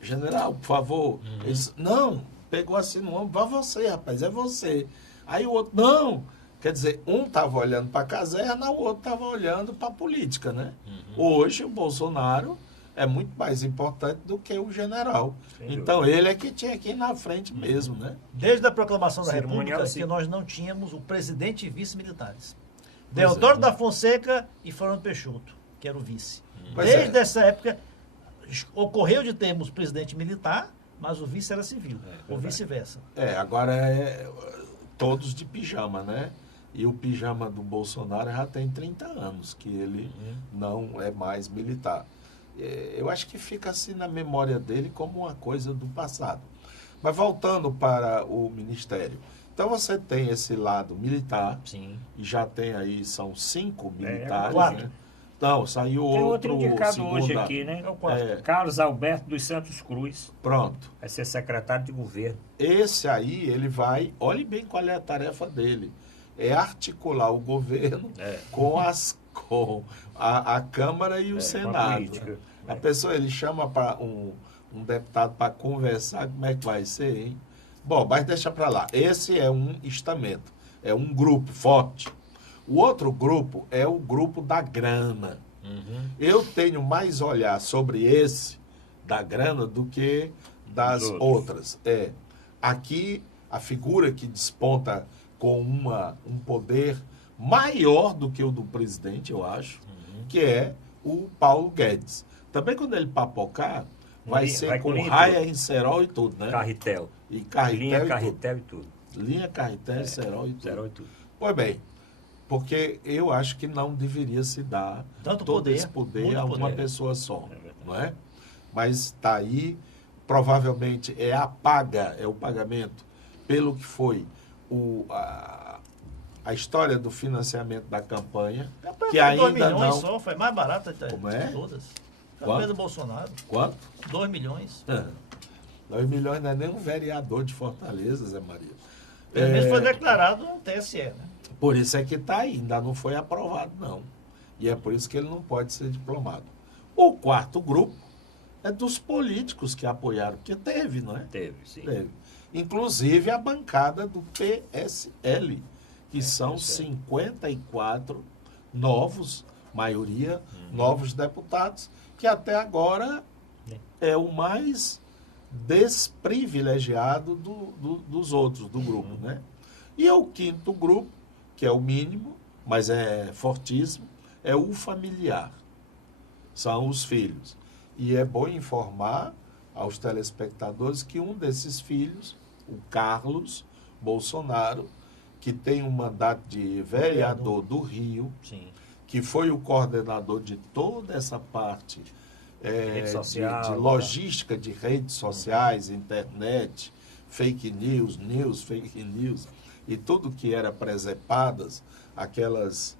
general, por favor. Ele disse, não, pegou assim no ombro, vá você, rapaz, é você. Aí o outro, não, Quer dizer, um estava olhando para a caserna, o outro estava olhando para a política, né? Hoje, o Bolsonaro é muito mais importante do que o general. Então, ele é que tinha que ir na frente mesmo, né? Desde a proclamação da Cerimonial, República, sim. que nós não tínhamos o presidente e vice-militares. Pois Deodoro é. da Fonseca e Fernando Peixoto, que era o vice. Pois Desde é. essa época, ocorreu de termos presidente militar, mas o vice era civil, ou vice-versa. Agora todos de pijama, né? E o pijama do Bolsonaro já tem 30 anos, que ele não é mais militar. Eu acho que fica assim na memória dele como uma coisa do passado. Mas voltando para o Ministério. Então você tem esse lado militar, Sim. e já tem aí, são 5 militares, 4. né? Então, saiu Tem outro indicado segunda, hoje aqui, né? É o quarto. Carlos Alberto dos Santos Cruz. Pronto. Vai ser secretário de governo. Esse aí, ele vai, olhe bem qual é a tarefa dele, é articular o governo com a Câmara e o Com a Senado. política. A pessoa, ele chama para um deputado para conversar, como é que vai ser, hein? Bom, mas deixa para lá. Esse é um estamento, é um grupo forte. O outro grupo é o grupo da grana. Eu tenho mais olhar sobre esse da grana do que das Os outras. Aqui, a figura que desponta com um poder maior do que o do presidente, eu acho, que é o Paulo Guedes. Também quando ele papocar, vai ser com linha e raia tudo. em cerol e tudo, né? Carretel. E carretel Linha, e tudo. carretel e tudo. Linha, carretel, cerol e tudo. Cerol e tudo. Pois bem, porque eu acho que não deveria se dar Tanto todo poder, esse poder muito a uma poder. pessoa só, verdade. não é? Mas está aí, provavelmente é a paga, é o pagamento pelo que foi a história do financiamento da campanha, que Foi 2 ainda milhões não... só, foi mais barata de Como é? todas. Quanto? Campanha do Bolsonaro, Quanto? 2 milhões. 2 milhões não é nem um vereador de Fortaleza, Zé Maria. Pelo menos foi declarado no TSE, né? Por isso é que está aí, ainda não foi aprovado, não. E é por isso que ele não pode ser diplomado. O quarto grupo é dos políticos que apoiaram, porque teve, não é? Teve, sim. Teve. Inclusive a bancada do PSL, que são PSL. 54 novos, maioria novos deputados, que até agora é o mais desprivilegiado dos outros, do grupo, né? E o quinto grupo, que é o mínimo, mas é fortíssimo, é o familiar. São os filhos. E é bom informar aos telespectadores que um desses filhos, o Carlos Bolsonaro, que tem um mandato de vereador do Rio, Sim. que foi o coordenador de toda essa parte Rede social, de logística de redes sociais, internet, fake news, fake news, e tudo que era presepadas, aquelas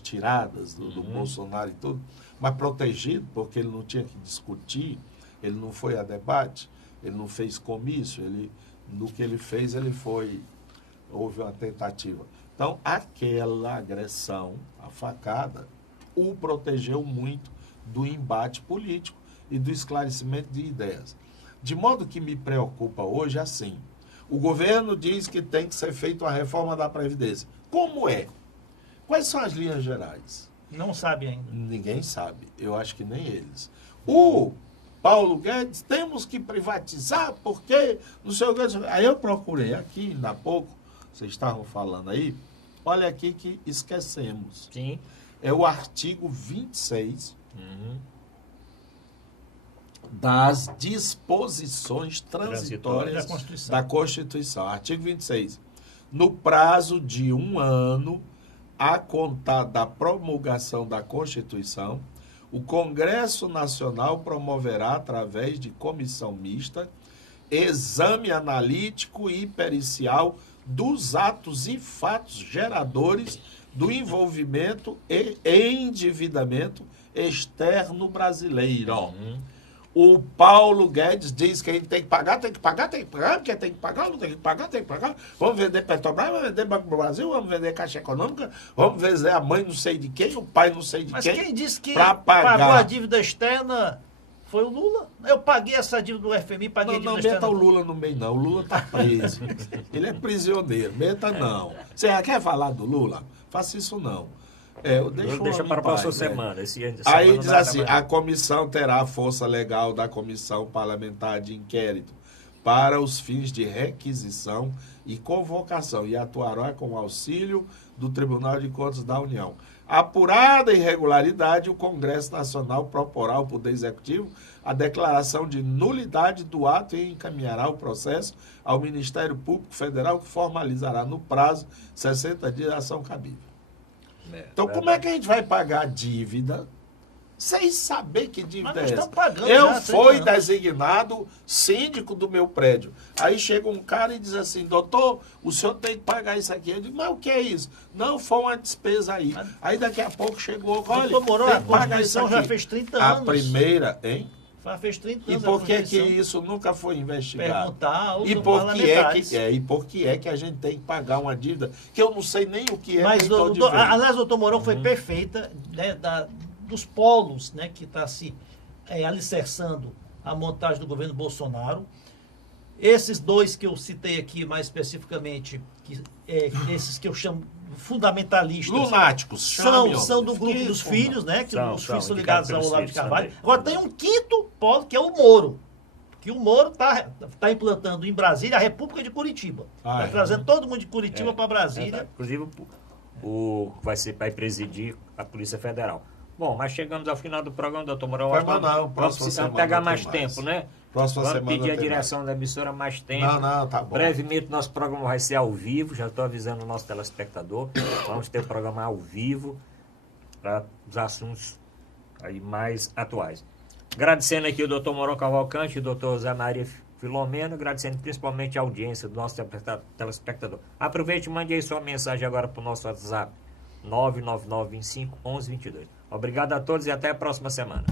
tiradas do Bolsonaro e tudo, mas protegido, porque ele não tinha que discutir, ele não foi a debate, ele não fez comício, no que ele fez, houve uma tentativa. Então, aquela agressão, a facada, o protegeu muito do embate político e do esclarecimento de ideias. De modo que me preocupa hoje assim, o governo diz que tem que ser feita uma reforma da Previdência. Como é? Quais são as linhas gerais? Não sabe ainda. Ninguém sabe. Eu acho que nem eles. O Paulo Guedes, temos que privatizar porque não sei o que. Aí eu procurei aqui, ainda há pouco, vocês estavam falando aí, olha aqui que esquecemos. Sim. É o artigo 26 das disposições transitórias da Constituição. Artigo 26. No prazo de 1 ano, a contar da promulgação da Constituição, o Congresso Nacional promoverá, através de comissão mista, exame analítico e pericial dos atos e fatos geradores do envolvimento e endividamento externo brasileiro. O Paulo Guedes diz que a gente tem que pagar, porque tem que pagar, não tem que pagar, tem que pagar. Vamos vender Petrobras, vamos vender Banco do Brasil, vamos vender Caixa Econômica, vamos vender a mãe não sei de quem, o pai não sei de Mas quem. quem disse que pra pagar. pagou a dívida externa Foi o Lula. Eu paguei essa dívida do FMI, paguei Não, a não dívida meta o externa. Lula no meio, não. O Lula está preso. Ele é prisioneiro. Meta não. Você já quer falar do Lula? Faça isso não. Deixa para a próxima semana. Aí diz assim, a comissão terá a força legal da Comissão Parlamentar de Inquérito para os fins de requisição e convocação e atuará com o auxílio do Tribunal de Contas da União. Apurada a irregularidade, o Congresso Nacional proporá ao Poder Executivo a declaração de nulidade do ato e encaminhará o processo ao Ministério Público Federal, que formalizará no prazo 60 dias a ação cabível. Então, como é que a gente vai pagar a dívida sem saber que dívida é essa? Eu fui designado síndico do meu prédio. Aí chega um cara e diz assim, doutor, o senhor tem que pagar isso aqui. Eu digo, mas o que é isso? Não, foi uma despesa aí. Aí daqui a pouco chegou, olha, Doutor Mourão, a Constituição já fez 30 anos. A primeira, hein? Já fez 30 anos. E por que que isso nunca foi investigado? Perguntar aos e por que é que a gente tem que pagar uma dívida que eu não sei nem o que é? Mas, aliás, doutor Mourão foi perfeita, né, dos polos, né, que está se alicerçando a montagem do governo Bolsonaro. Esses dois que eu citei aqui mais especificamente, esses que eu chamo fundamentalistas, lunáticos, são do grupo dos filhos, né? Que os filhos são ligados ao Olavo de Carvalho. Agora tem um quinto polo, que é o Moro. Que o Moro está implantando em Brasília a República de Curitiba. Vai trazendo todo mundo de Curitiba para Brasília. Inclusive, vai presidir a Polícia Federal. Bom, mas chegamos ao final do programa, doutor Mourão. Vamos pegar mais tempo, né? Vamos pedir a direção da emissora mais tempo. Não, tá bom. Brevemente, nosso programa vai ser ao vivo, já estou avisando o nosso telespectador. Vamos ter o programa ao vivo para os assuntos aí mais atuais. Agradecendo aqui o doutor Mourão Cavalcante e o doutor Zé Maria Filomeno, agradecendo principalmente a audiência do nosso telespectador. Aproveite e mande aí sua mensagem agora para o nosso WhatsApp, 99925 1122. Obrigado a todos e até a próxima semana.